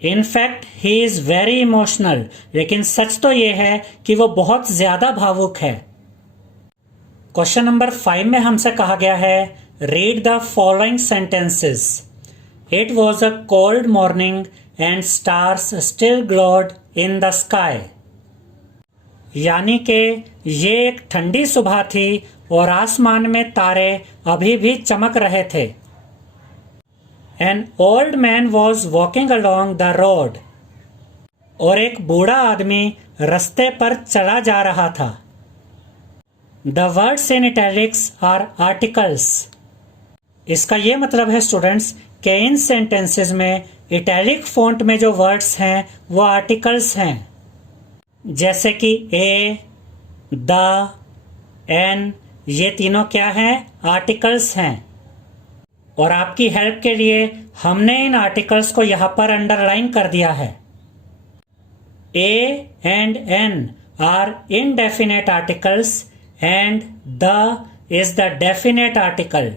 In fact he is very emotional, लेकिन सच तो यह है कि वो बहुत ज्यादा भावुक है। क्वेश्चन नंबर 5 में हमसे कहा गया है read the following sentences. It was a cold morning and stars still glowed in the sky, यानी कि ये एक ठंडी सुबह थी और आसमान में तारे अभी भी चमक रहे थे। An old man was walking along the road, और एक बूढ़ा आदमी रास्ते पर चला जा रहा था। The words in italics are articles. इसका ये मतलब है स्टूडेंट्स कि इन सेंटेंसेस में इटैलिक फॉन्ट में जो वर्ड्स हैं वो आर्टिकल्स हैं, जैसे कि ए, द, एन, ये तीनों क्या हैं? आर्टिकल्स हैं। और आपकी हेल्प के लिए हमने इन आर्टिकल्स को यहां पर अंडरलाइन कर दिया है। A and an are indefinite articles and the is the definite article.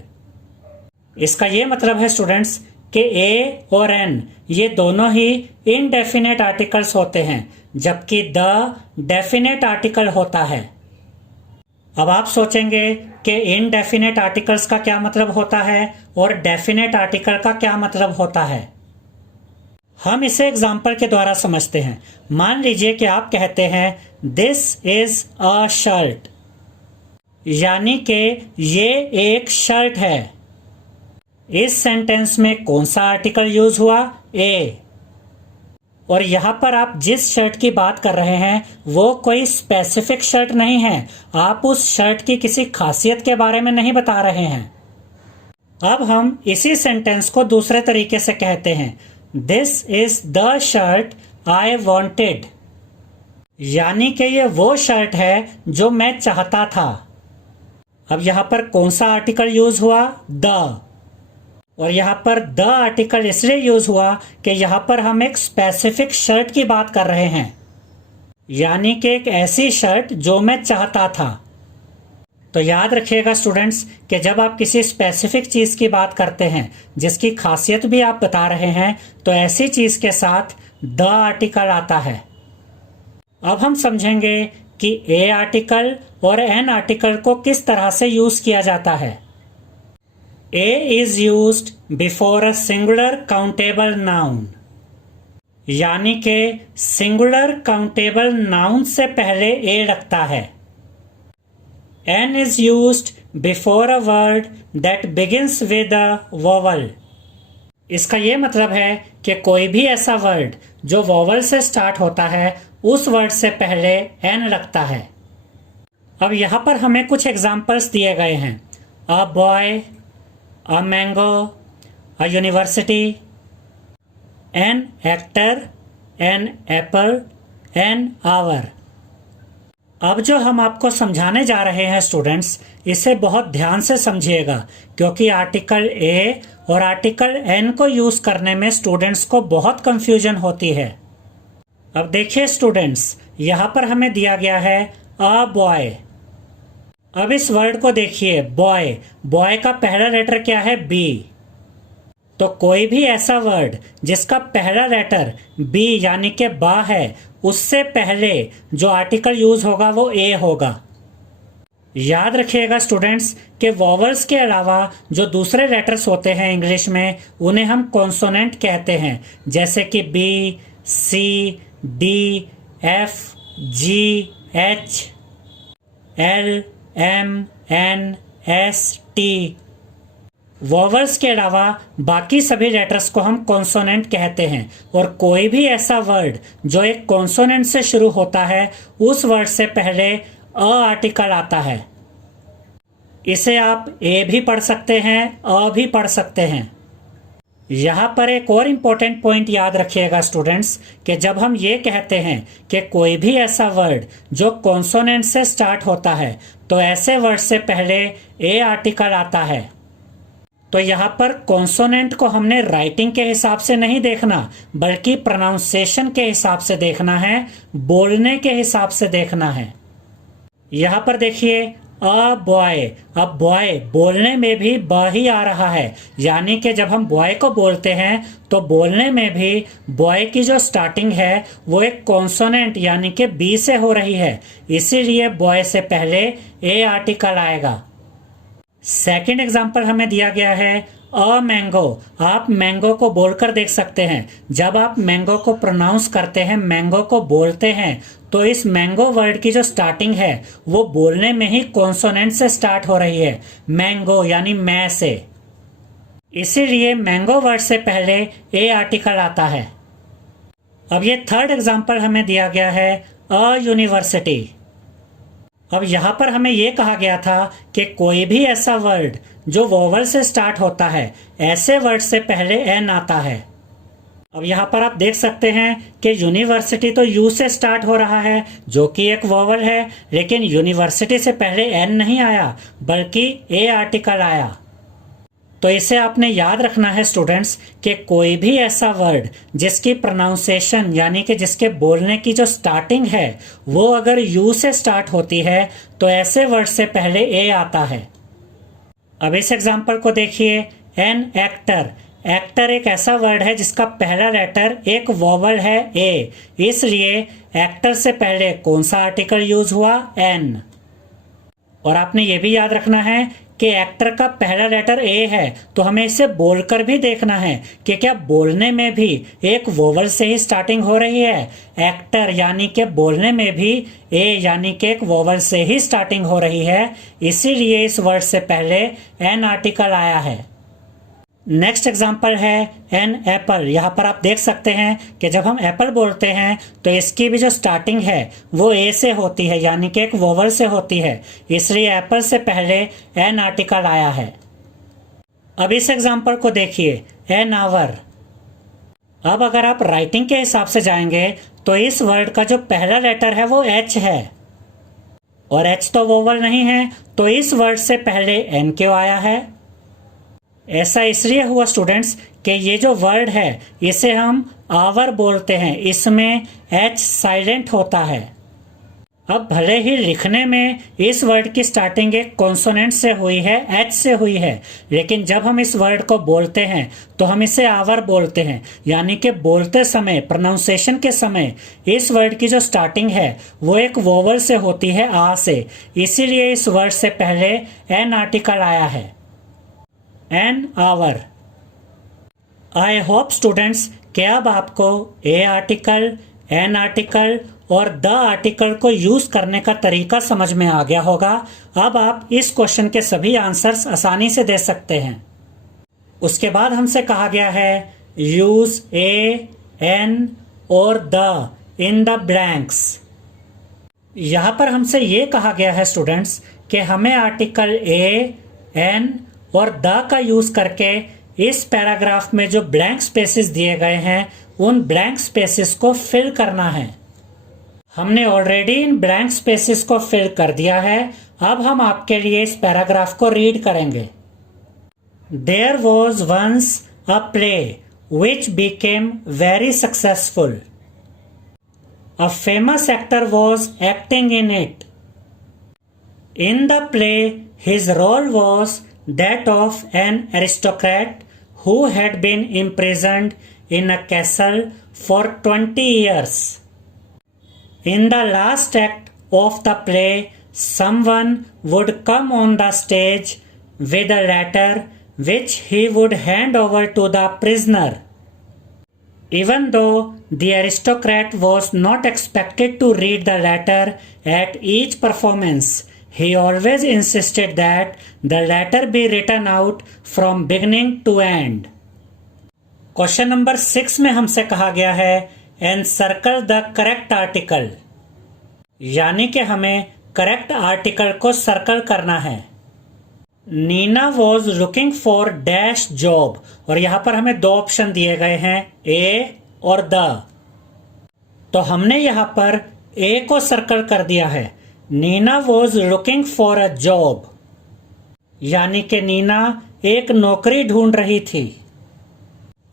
इसका यह मतलब है स्टूडेंट्स कि ए और एन ये दोनों ही इनडेफिनेट आर्टिकल्स होते हैं, जबकि द डेफिनेट आर्टिकल होता है। अब आप सोचेंगे कि इनडेफिनेट आर्टिकल्स का क्या मतलब होता है और डेफिनेट आर्टिकल का क्या मतलब होता है। हम इसे एग्जाम्पल के द्वारा समझते हैं। मान लीजिए कि आप कहते हैं दिस इज अ शर्ट, यानी कि ये एक शर्ट है। इस सेंटेंस में कौन सा आर्टिकल यूज हुआ? ए। और यहां पर आप जिस शर्ट की बात कर रहे हैं वो कोई स्पेसिफिक शर्ट नहीं है, आप उस शर्ट की किसी खासियत के बारे में नहीं बता रहे हैं। अब हम इसी सेंटेंस को दूसरे तरीके से कहते हैं this is the shirt I wanted, यानी कि ये वो शर्ट है जो मैं चाहता था। अब यहां पर कौन सा आर्टिकल यूज हुआ? द। और यहां पर द आर्टिकल इसलिए यूज हुआ कि यहां पर हम एक स्पेसिफिक शर्ट की बात कर रहे हैं, यानी कि एक ऐसी शर्ट जो मैं चाहता था। तो याद रखिएगा स्टूडेंट्स कि जब आप किसी स्पेसिफिक चीज की बात करते हैं जिसकी खासियत भी आप बता रहे हैं, तो ऐसी चीज के साथ द आर्टिकल आता है। अब हम समझेंगे कि ए आर्टिकल और एन आर्टिकल को किस तरह से यूज किया जाता है। A is used before a singular countable noun, यानी कि सिंगुलर काउंटेबल नाउन से पहले A लगता है। N is used before a word that begins with a vowel. इसका यह मतलब है कि कोई भी ऐसा वर्ड जो वॉवल से स्टार्ट होता है उस वर्ड से पहले N लगता है। अब यहां पर हमें कुछ एग्जाम्पल्स दिए गए हैं। A boy, a mango, a university, an actor, an apple, an hour। अब जो हम आपको समझाने जा रहे हैं स्टूडेंट्स, इसे बहुत ध्यान से समझिएगा, क्योंकि आर्टिकल ए और आर्टिकल एन को यूज करने में स्टूडेंट्स को बहुत कंफ्यूजन होती है। अब देखिए स्टूडेंट्स, यहां पर हमें दिया गया है अ बॉय। अब इस वर्ड को देखिए बॉय, बॉय का पहला लेटर क्या है? बी। तो कोई भी ऐसा वर्ड जिसका पहला लेटर बी यानी कि बा है, उससे पहले जो आर्टिकल यूज होगा वो ए होगा। याद रखिएगा स्टूडेंट्स कि वॉवल्स के अलावा जो दूसरे लेटर्स होते हैं इंग्लिश में, उन्हें हम कॉन्सोनेंट कहते हैं, जैसे कि बी, सी, डी, एफ, जी, H L M N S T। Vowels के अलावा बाकी सभी लेटर्स को हम कॉन्सोनेंट कहते हैं, और कोई भी ऐसा वर्ड जो एक कॉन्सोनेंट से शुरू होता है उस वर्ड से पहले अ आर्टिकल आता है। इसे आप ए भी पढ़ सकते हैं, अ भी पढ़ सकते हैं। यहाँ पर एक और इम्पोर्टेंट पॉइंट याद रखिएगा स्टूडेंट्स, कि जब हम ये कहते हैं कि कोई भी ऐसा वर्ड जो कॉन्सोनेंट से स्टार्ट होता है तो ऐसे वर्ड से पहले ए आर्टिकल आता है। तो यहाँ पर कॉन्सोनेंट को हमने राइटिंग के हिसाब से नहीं देखना, बल्कि प्रोनाउंसिएशन के हिसाब से देखना है, बोलने के हिसाब से देखना है। यहाँ पर देखिए अ बॉय, अब बॉय बोलने में भी ब ही आ रहा है, यानी कि जब हम बॉय को बोलते हैं तो बोलने में भी बॉय की जो स्टार्टिंग है वो एक कॉन्सोनेंट यानी कि बी से हो रही है, इसीलिए बॉय से पहले ए आर्टिकल आएगा। सेकंड एग्जाम्पल हमें दिया गया है अ मैंगो। आप मैंगो को बोलकर देख सकते हैं। जब आप मैंगो को प्रोनाउंस करते हैं, मैंगो को बोलते हैं, तो इस मैंगो वर्ड की जो स्टार्टिंग है वो बोलने में ही कॉन्सोनेंट से स्टार्ट हो रही है, मैंगो यानी मैं से। इसीलिए मैंगो वर्ड से पहले ए आर्टिकल आता है। अब ये थर्ड एग्जाम्पल हमें दिया गया है अ यूनिवर्सिटी। अब यहाँ पर हमें यह कहा गया था कि कोई भी ऐसा वर्ड जो वोवेल से स्टार्ट होता है, ऐसे वर्ड से पहले एन आता है। अब यहाँ पर आप देख सकते हैं कि यूनिवर्सिटी तो यू से स्टार्ट हो रहा है जो कि एक वोवेल है, लेकिन यूनिवर्सिटी से पहले एन नहीं आया बल्कि ए आर्टिकल आया। तो इसे आपने याद रखना है स्टूडेंट्स कि कोई भी ऐसा वर्ड जिसकी प्रोनाउंसिएशन यानी कि जिसके बोलने की जो स्टार्टिंग है वो अगर यू से स्टार्ट होती है तो ऐसे वर्ड से पहले ए आता है। अब इस एग्जांपल को देखिए, एन एक्टर। एक्टर एक ऐसा वर्ड है जिसका पहला लेटर एक वोवेल है ए, इसलिए एक्टर से पहले कौन सा आर्टिकल यूज हुआ, एन। और आपने ये भी याद रखना है कि एक्टर का पहला लेटर ए है, तो हमें इसे बोलकर भी देखना है कि क्या बोलने में भी एक वोवेल से ही स्टार्टिंग हो रही है। एक्टर यानी कि बोलने में भी ए यानी कि एक वोवेल से ही स्टार्टिंग हो रही है, इसीलिए इस वर्ड से पहले एन आर्टिकल आया है। नेक्स्ट एग्जाम्पल है एन एप्पल। यहाँ पर आप देख सकते हैं कि जब हम एप्पल बोलते हैं तो इसकी भी जो स्टार्टिंग है वो ए से होती है यानी कि एक वोवेल से होती है, इसलिए एप्पल से पहले एन आर्टिकल आया है। अब इस एग्जाम्पल को देखिए, एन आवर। अब अगर आप राइटिंग के हिसाब से जाएंगे तो इस वर्ड का जो पहला लेटर है वो एच है, और एच तो वोवेल नहीं है, तो इस वर्ड से पहले एन क्यों आया है। ऐसा इसलिए हुआ स्टूडेंट्स कि ये जो वर्ड है इसे हम आवर बोलते हैं, इसमें एच साइलेंट होता है। अब भले ही लिखने में इस वर्ड की स्टार्टिंग एक कॉन्सोनेंट से हुई है, एच से हुई है, लेकिन जब हम इस वर्ड को बोलते हैं तो हम इसे आवर बोलते हैं, यानी कि बोलते समय, प्रोनाउंसिएशन के समय इस वर्ड की जो स्टार्टिंग है वो एक वोवेल से होती है, आ से, इसीलिए इस वर्ड से पहले एन आर्टिकल आया है, an hour. I hope students कि अब आपको ए आर्टिकल, एन आर्टिकल और द आर्टिकल को यूज करने का तरीका समझ में आ गया होगा। अब आप इस क्वेश्चन के सभी आंसर्स आसानी से दे सकते हैं। उसके बाद हमसे कहा गया है यूज ए, एन और द इन द ब्लैंक्स। यहां पर हमसे ये कहा गया है स्टूडेंट्स कि हमें आर्टिकल ए, एन और द का यूज करके इस पैराग्राफ में जो ब्लैंक स्पेसेस दिए गए हैं उन ब्लैंक स्पेसेस को फिल करना है। हमने ऑलरेडी इन ब्लैंक स्पेसेस को फिल कर दिया है। अब हम आपके लिए इस पैराग्राफ को रीड करेंगे। There was once a play which became very successful. A famous actor was acting in it. In the play his role was that of an aristocrat who had been imprisoned in a castle for 20 years. In the last act of the play, someone would come on the stage with a letter which he would hand over to the prisoner. Even though the aristocrat was not expected to read the letter at each performance, he always insisted that the letter be written out from beginning to end. Question number 6 में हमसे कहा गया है encircle the correct article, यानी कि हमें correct article को circle करना है। Nina was looking for dash job, और यहां पर हमें दो ऑप्शन दिए गए हैं, ए और द। तो हमने यहां पर ए को सर्कल कर दिया है। Nina was looking for a job, यानी कि नीना एक नौकरी ढूंढ रही थी।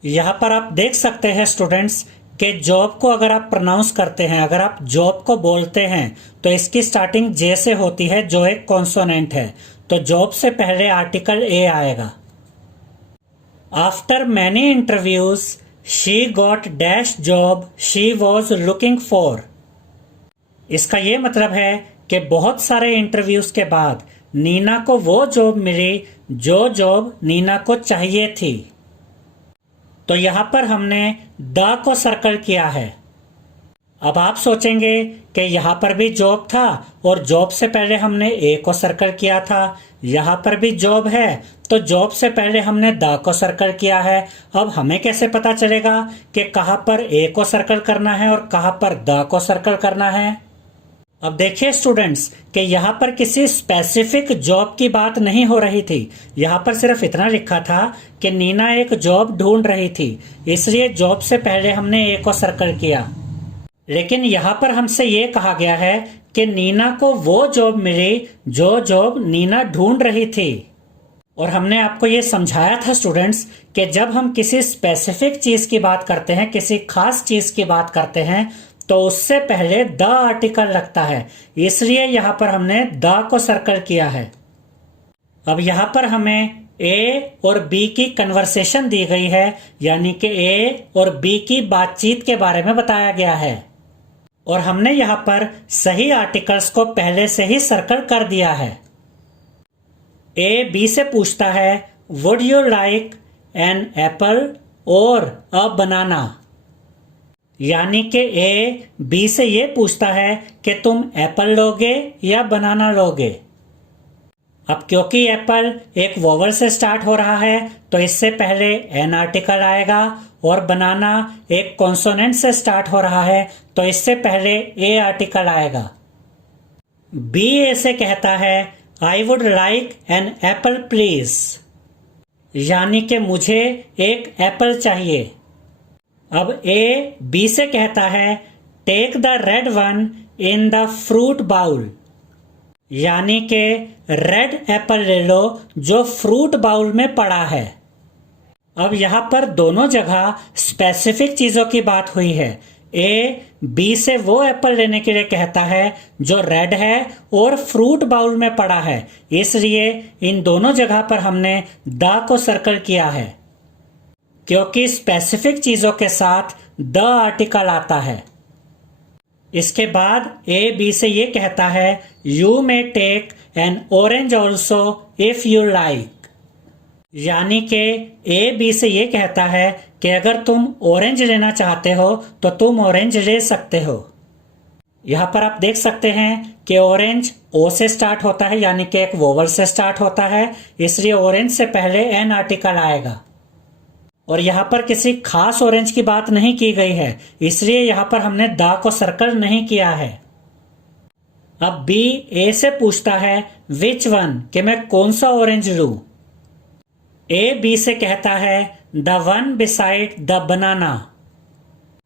यहां पर आप देख सकते हैं स्टूडेंट्स कि जॉब को अगर आप प्रोनाउंस करते हैं, अगर आप जॉब को बोलते हैं तो इसकी स्टार्टिंग जे से होती है जो एक कॉन्सोनेंट है, तो जॉब से पहले आर्टिकल ए आएगा। After many interviews she got dash job she was looking for. इसका यह मतलब है कि बहुत सारे इंटरव्यूज के बाद नीना को वो जॉब मिली जो जॉब नीना को चाहिए थी। तो यहां पर हमने द को सर्कल किया है। अब आप सोचेंगे कि यहां पर भी जॉब था और जॉब से पहले हमने ए को सर्कल किया था, यहां पर भी जॉब है तो जॉब से पहले हमने द को सर्कल किया है। अब हमें कैसे पता चलेगा कि कहां पर ए को सर्कल करना है और कहां पर द को सर्कल करना है? अब देखिए स्टूडेंट्स कि यहां पर किसी स्पेसिफिक जॉब की बात नहीं हो रही थी। यहां पर सिर्फ इतना लिखा था कि नीना एक जॉब ढूंढ रही थी, इसलिए जॉब से पहले हमने ए को सर्कल किया। लेकिन यहां पर हमसे ये कहा गया है कि नीना को वो जॉब मिली जो जॉब नीना ढूंढ रही थी। और हमने आपको ये समझाया था स्टूडेंट्स कि जब हम किसी स्पेसिफिक चीज की बात करते हैं, किसी खास चीज की बात करते हैं, तो उससे पहले द आर्टिकल लगता है, इसलिए यहां पर हमने द को सर्कल किया है। अब यहां पर हमें ए और बी की कन्वर्सेशन दी गई है, यानी कि ए और बी की बातचीत के बारे में बताया गया है, और हमने यहां पर सही आर्टिकल्स को पहले से ही सर्कल कर दिया है। ए बी से पूछता है would you like an apple और अ बनाना, यानी कि ए बी से ये पूछता है कि तुम एप्पल लोगे या बनाना लोगे। अब क्योंकि एप्पल एक वोवल से स्टार्ट हो रहा है तो इससे पहले एन आर्टिकल आएगा, और बनाना एक कॉन्सोनेंट से स्टार्ट हो रहा है तो इससे पहले ए आर्टिकल आएगा। बी ए से कहता है I would like an apple please, यानी कि मुझे एक एप्पल चाहिए। अब ए बी से कहता है take the red one in the fruit bowl, यानी कि रेड एप्पल ले लो जो फ्रूट बाउल में पड़ा है। अब यहां पर दोनों जगह स्पेसिफिक चीजों की बात हुई है। ए बी से वो एप्पल लेने के लिए कहता है जो रेड है और फ्रूट बाउल में पड़ा है, इसलिए इन दोनों जगह पर हमने द को सर्कल किया है, क्योंकि स्पेसिफिक चीजों के साथ द आर्टिकल आता है। इसके बाद ए बी से ये कहता है you may take an orange also if you like, यानी कि ए बी से ये कहता है कि अगर तुम ऑरेंज लेना चाहते हो तो तुम ऑरेंज ले सकते हो। यहां पर आप देख सकते हैं कि ऑरेंज ओ से स्टार्ट होता है, यानी कि एक वोवल से स्टार्ट होता है, इसलिए ऑरेंज से पहले एन आर्टिकल आएगा। और यहां पर किसी खास ऑरेंज की बात नहीं की गई है, इसलिए यहां पर हमने द को सर्कल नहीं किया है। अब बी ए से पूछता है विच वन, कि मैं कौन सा ऑरेंज लूं। ए बी से कहता है the one beside the banana,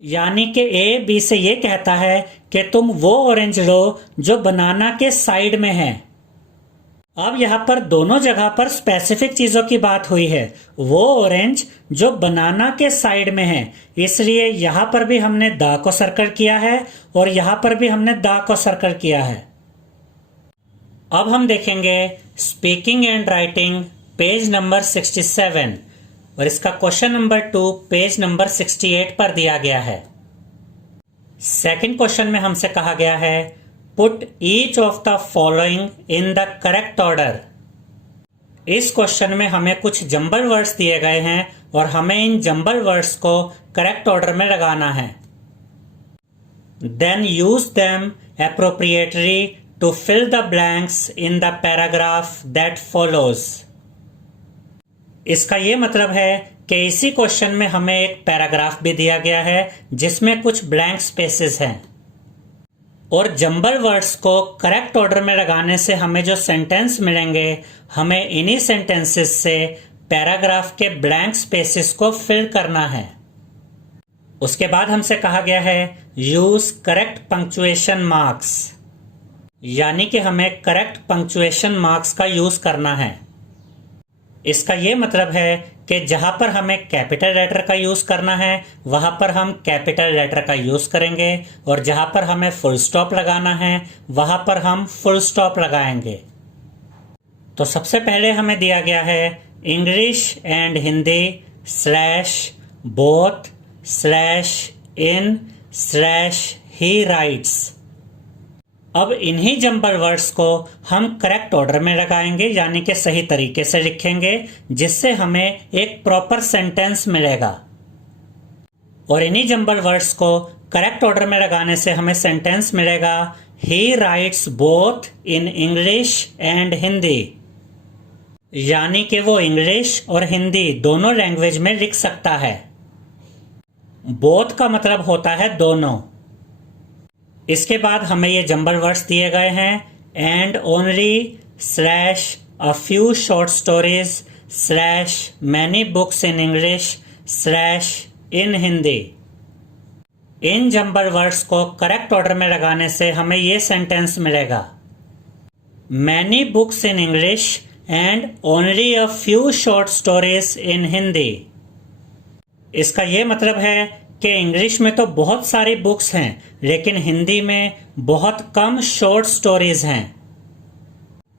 यानी कि ए बी से ये कहता है कि तुम वो ऑरेंज लो जो बनाना के साइड में है। अब यहां पर दोनों जगह पर स्पेसिफिक चीजों की बात हुई है, वो ऑरेंज जो बनाना के साइड में है, इसलिए यहां पर भी हमने द को सर्कल किया है और यहां पर भी हमने द को सर्कल किया है। अब हम देखेंगे speaking and writing page number 67, और इसका क्वेश्चन नंबर 2 पेज नंबर 68 पर दिया गया है। सेकंड क्वेश्चन में हमसे कहा गया है put each of the following in the correct order. इस क्वेश्चन में हमें कुछ जंबल वर्ड्स दिए गए हैं और हमें इन जंबल वर्ड्स को करेक्ट ऑर्डर में लगाना है। Then use them appropriately to fill the blanks in the paragraph that follows. इसका ये मतलब है कि इसी क्वेश्चन में हमें एक पैराग्राफ भी दिया गया है जिसमें कुछ ब्लैंक स्पेसेस हैं, और जंबल वर्ड्स को करेक्ट ऑर्डर में लगाने से हमें जो सेंटेंस मिलेंगे, हमें इन्हीं सेंटेंसेस से पैराग्राफ के ब्लैंक स्पेसेस को फिल करना है। उसके बाद हमसे कहा गया है यूज करेक्ट पंक्चुएशन मार्क्स, यानी कि हमें करेक्ट पंक्चुएशन मार्क्स का यूज करना है। इसका यह मतलब है कि जहां पर हमें कैपिटल लेटर का यूज करना है वहां पर हम कैपिटल लेटर का यूज करेंगे, और जहां पर हमें फुल स्टॉप लगाना है वहां पर हम फुल स्टॉप लगाएंगे। तो सबसे पहले हमें दिया गया है English and Hindi slash both slash in slash he rights. अब इन्हीं जंबल वर्ड्स को हम करेक्ट ऑर्डर में लगाएंगे, यानी कि सही तरीके से लिखेंगे, जिससे हमें एक प्रॉपर सेंटेंस मिलेगा। और इन्हीं जंबल वर्ड्स को करेक्ट ऑर्डर में लगाने से हमें सेंटेंस मिलेगा ही rights both in English and Hindi, यानी कि वो इंग्लिश और हिंदी दोनों लैंग्वेज में लिख सकता है। बोथ का मतलब होता है दोनों। इसके बाद हमें ये जंबल वर्ड्स दिए गए हैं and only slash a few short stories slash many books in English slash in Hindi. In jumble words को करेक्ट ऑर्डर में लगाने से हमें ये सेंटेंस मिलेगा many books in English and only a few short stories in Hindi. इसका यह मतलब है कि इंग्लिश में तो बहुत सारी बुक्स हैं, लेकिन हिंदी में बहुत कम शॉर्ट स्टोरीज हैं।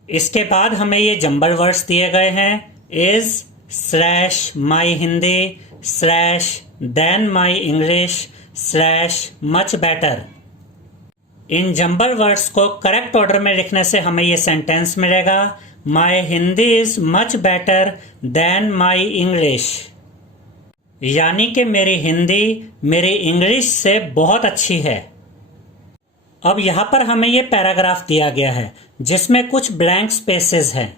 इसके बाद हमें ये जंबल वर्ड्स दिए गए हैं is slash my Hindi slash than my English slash much better. In jumble words को करेक्ट ऑर्डर में लिखने से हमें ये सेंटेंस मिलेगा my Hindi is much better than my English, यानी कि मेरी हिंदी मेरी इंग्लिश से बहुत अच्छी है। अब यहां पर हमें यह पैराग्राफ दिया गया है जिसमें कुछ ब्लैंक स्पेसेस हैं,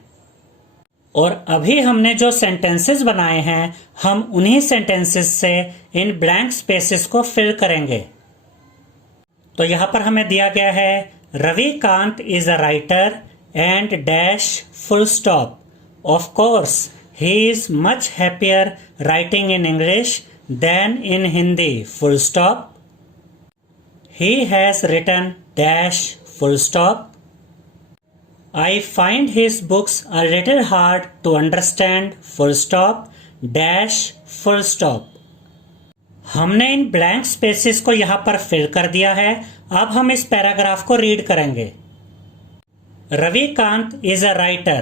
और अभी हमने जो सेंटेंसेस बनाए हैं हम उन्हीं सेंटेंसेस से इन ब्लैंक स्पेसेस को फिल करेंगे। तो यहां पर हमें दिया गया है Ravikant is a writer and dash full stop. Of course he is much happier writing in English than in Hindi full stop. He has written dash full stop. I find his books a little hard to understand full stop dash full stop. हमने इन blank spaces को यहां पर fill कर दिया है। अब हम इस पैराग्राफ को रीड करेंगे। Ravikant is a writer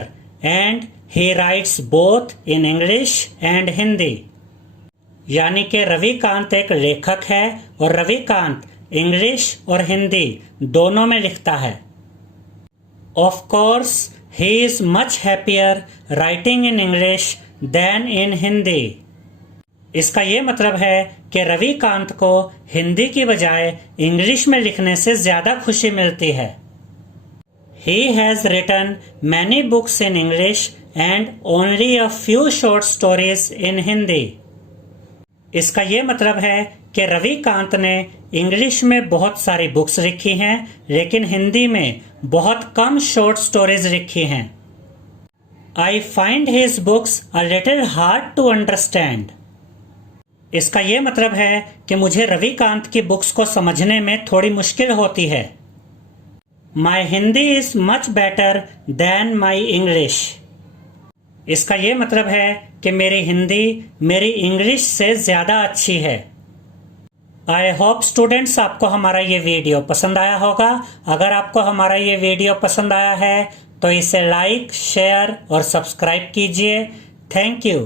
and he writes both in English and Hindi, यानी कि रविकांत एक लेखक है और रविकांत इंग्लिश और हिंदी दोनों में लिखता है। Of course, he is much happier writing in English than in Hindi. इसका ये मतलब है कि रविकांत को हिंदी की बजाय इंग्लिश में लिखने से ज्यादा खुशी मिलती है। He has written many books in English and only a few short stories in Hindi. इसका ये मतलब है कि रविकांत ने इंग्लिश में बहुत सारी बुक्स लिखी हैं, लेकिन हिंदी में बहुत कम शॉर्ट स्टोरीज लिखी हैं। I find his books a little hard to understand. इसका ये मतलब है कि मुझे रविकांत की बुक्स को समझने में थोड़ी मुश्किल होती है। My Hindi is much better than my English. इसका ये मतलब है कि मेरी हिंदी मेरी इंग्लिश से ज्यादा अच्छी है। आई होप स्टूडेंट्स आपको हमारा ये वीडियो पसंद आया होगा। अगर आपको हमारा ये वीडियो पसंद आया है तो इसे लाइक शेयर और सब्सक्राइब कीजिए। Thank you.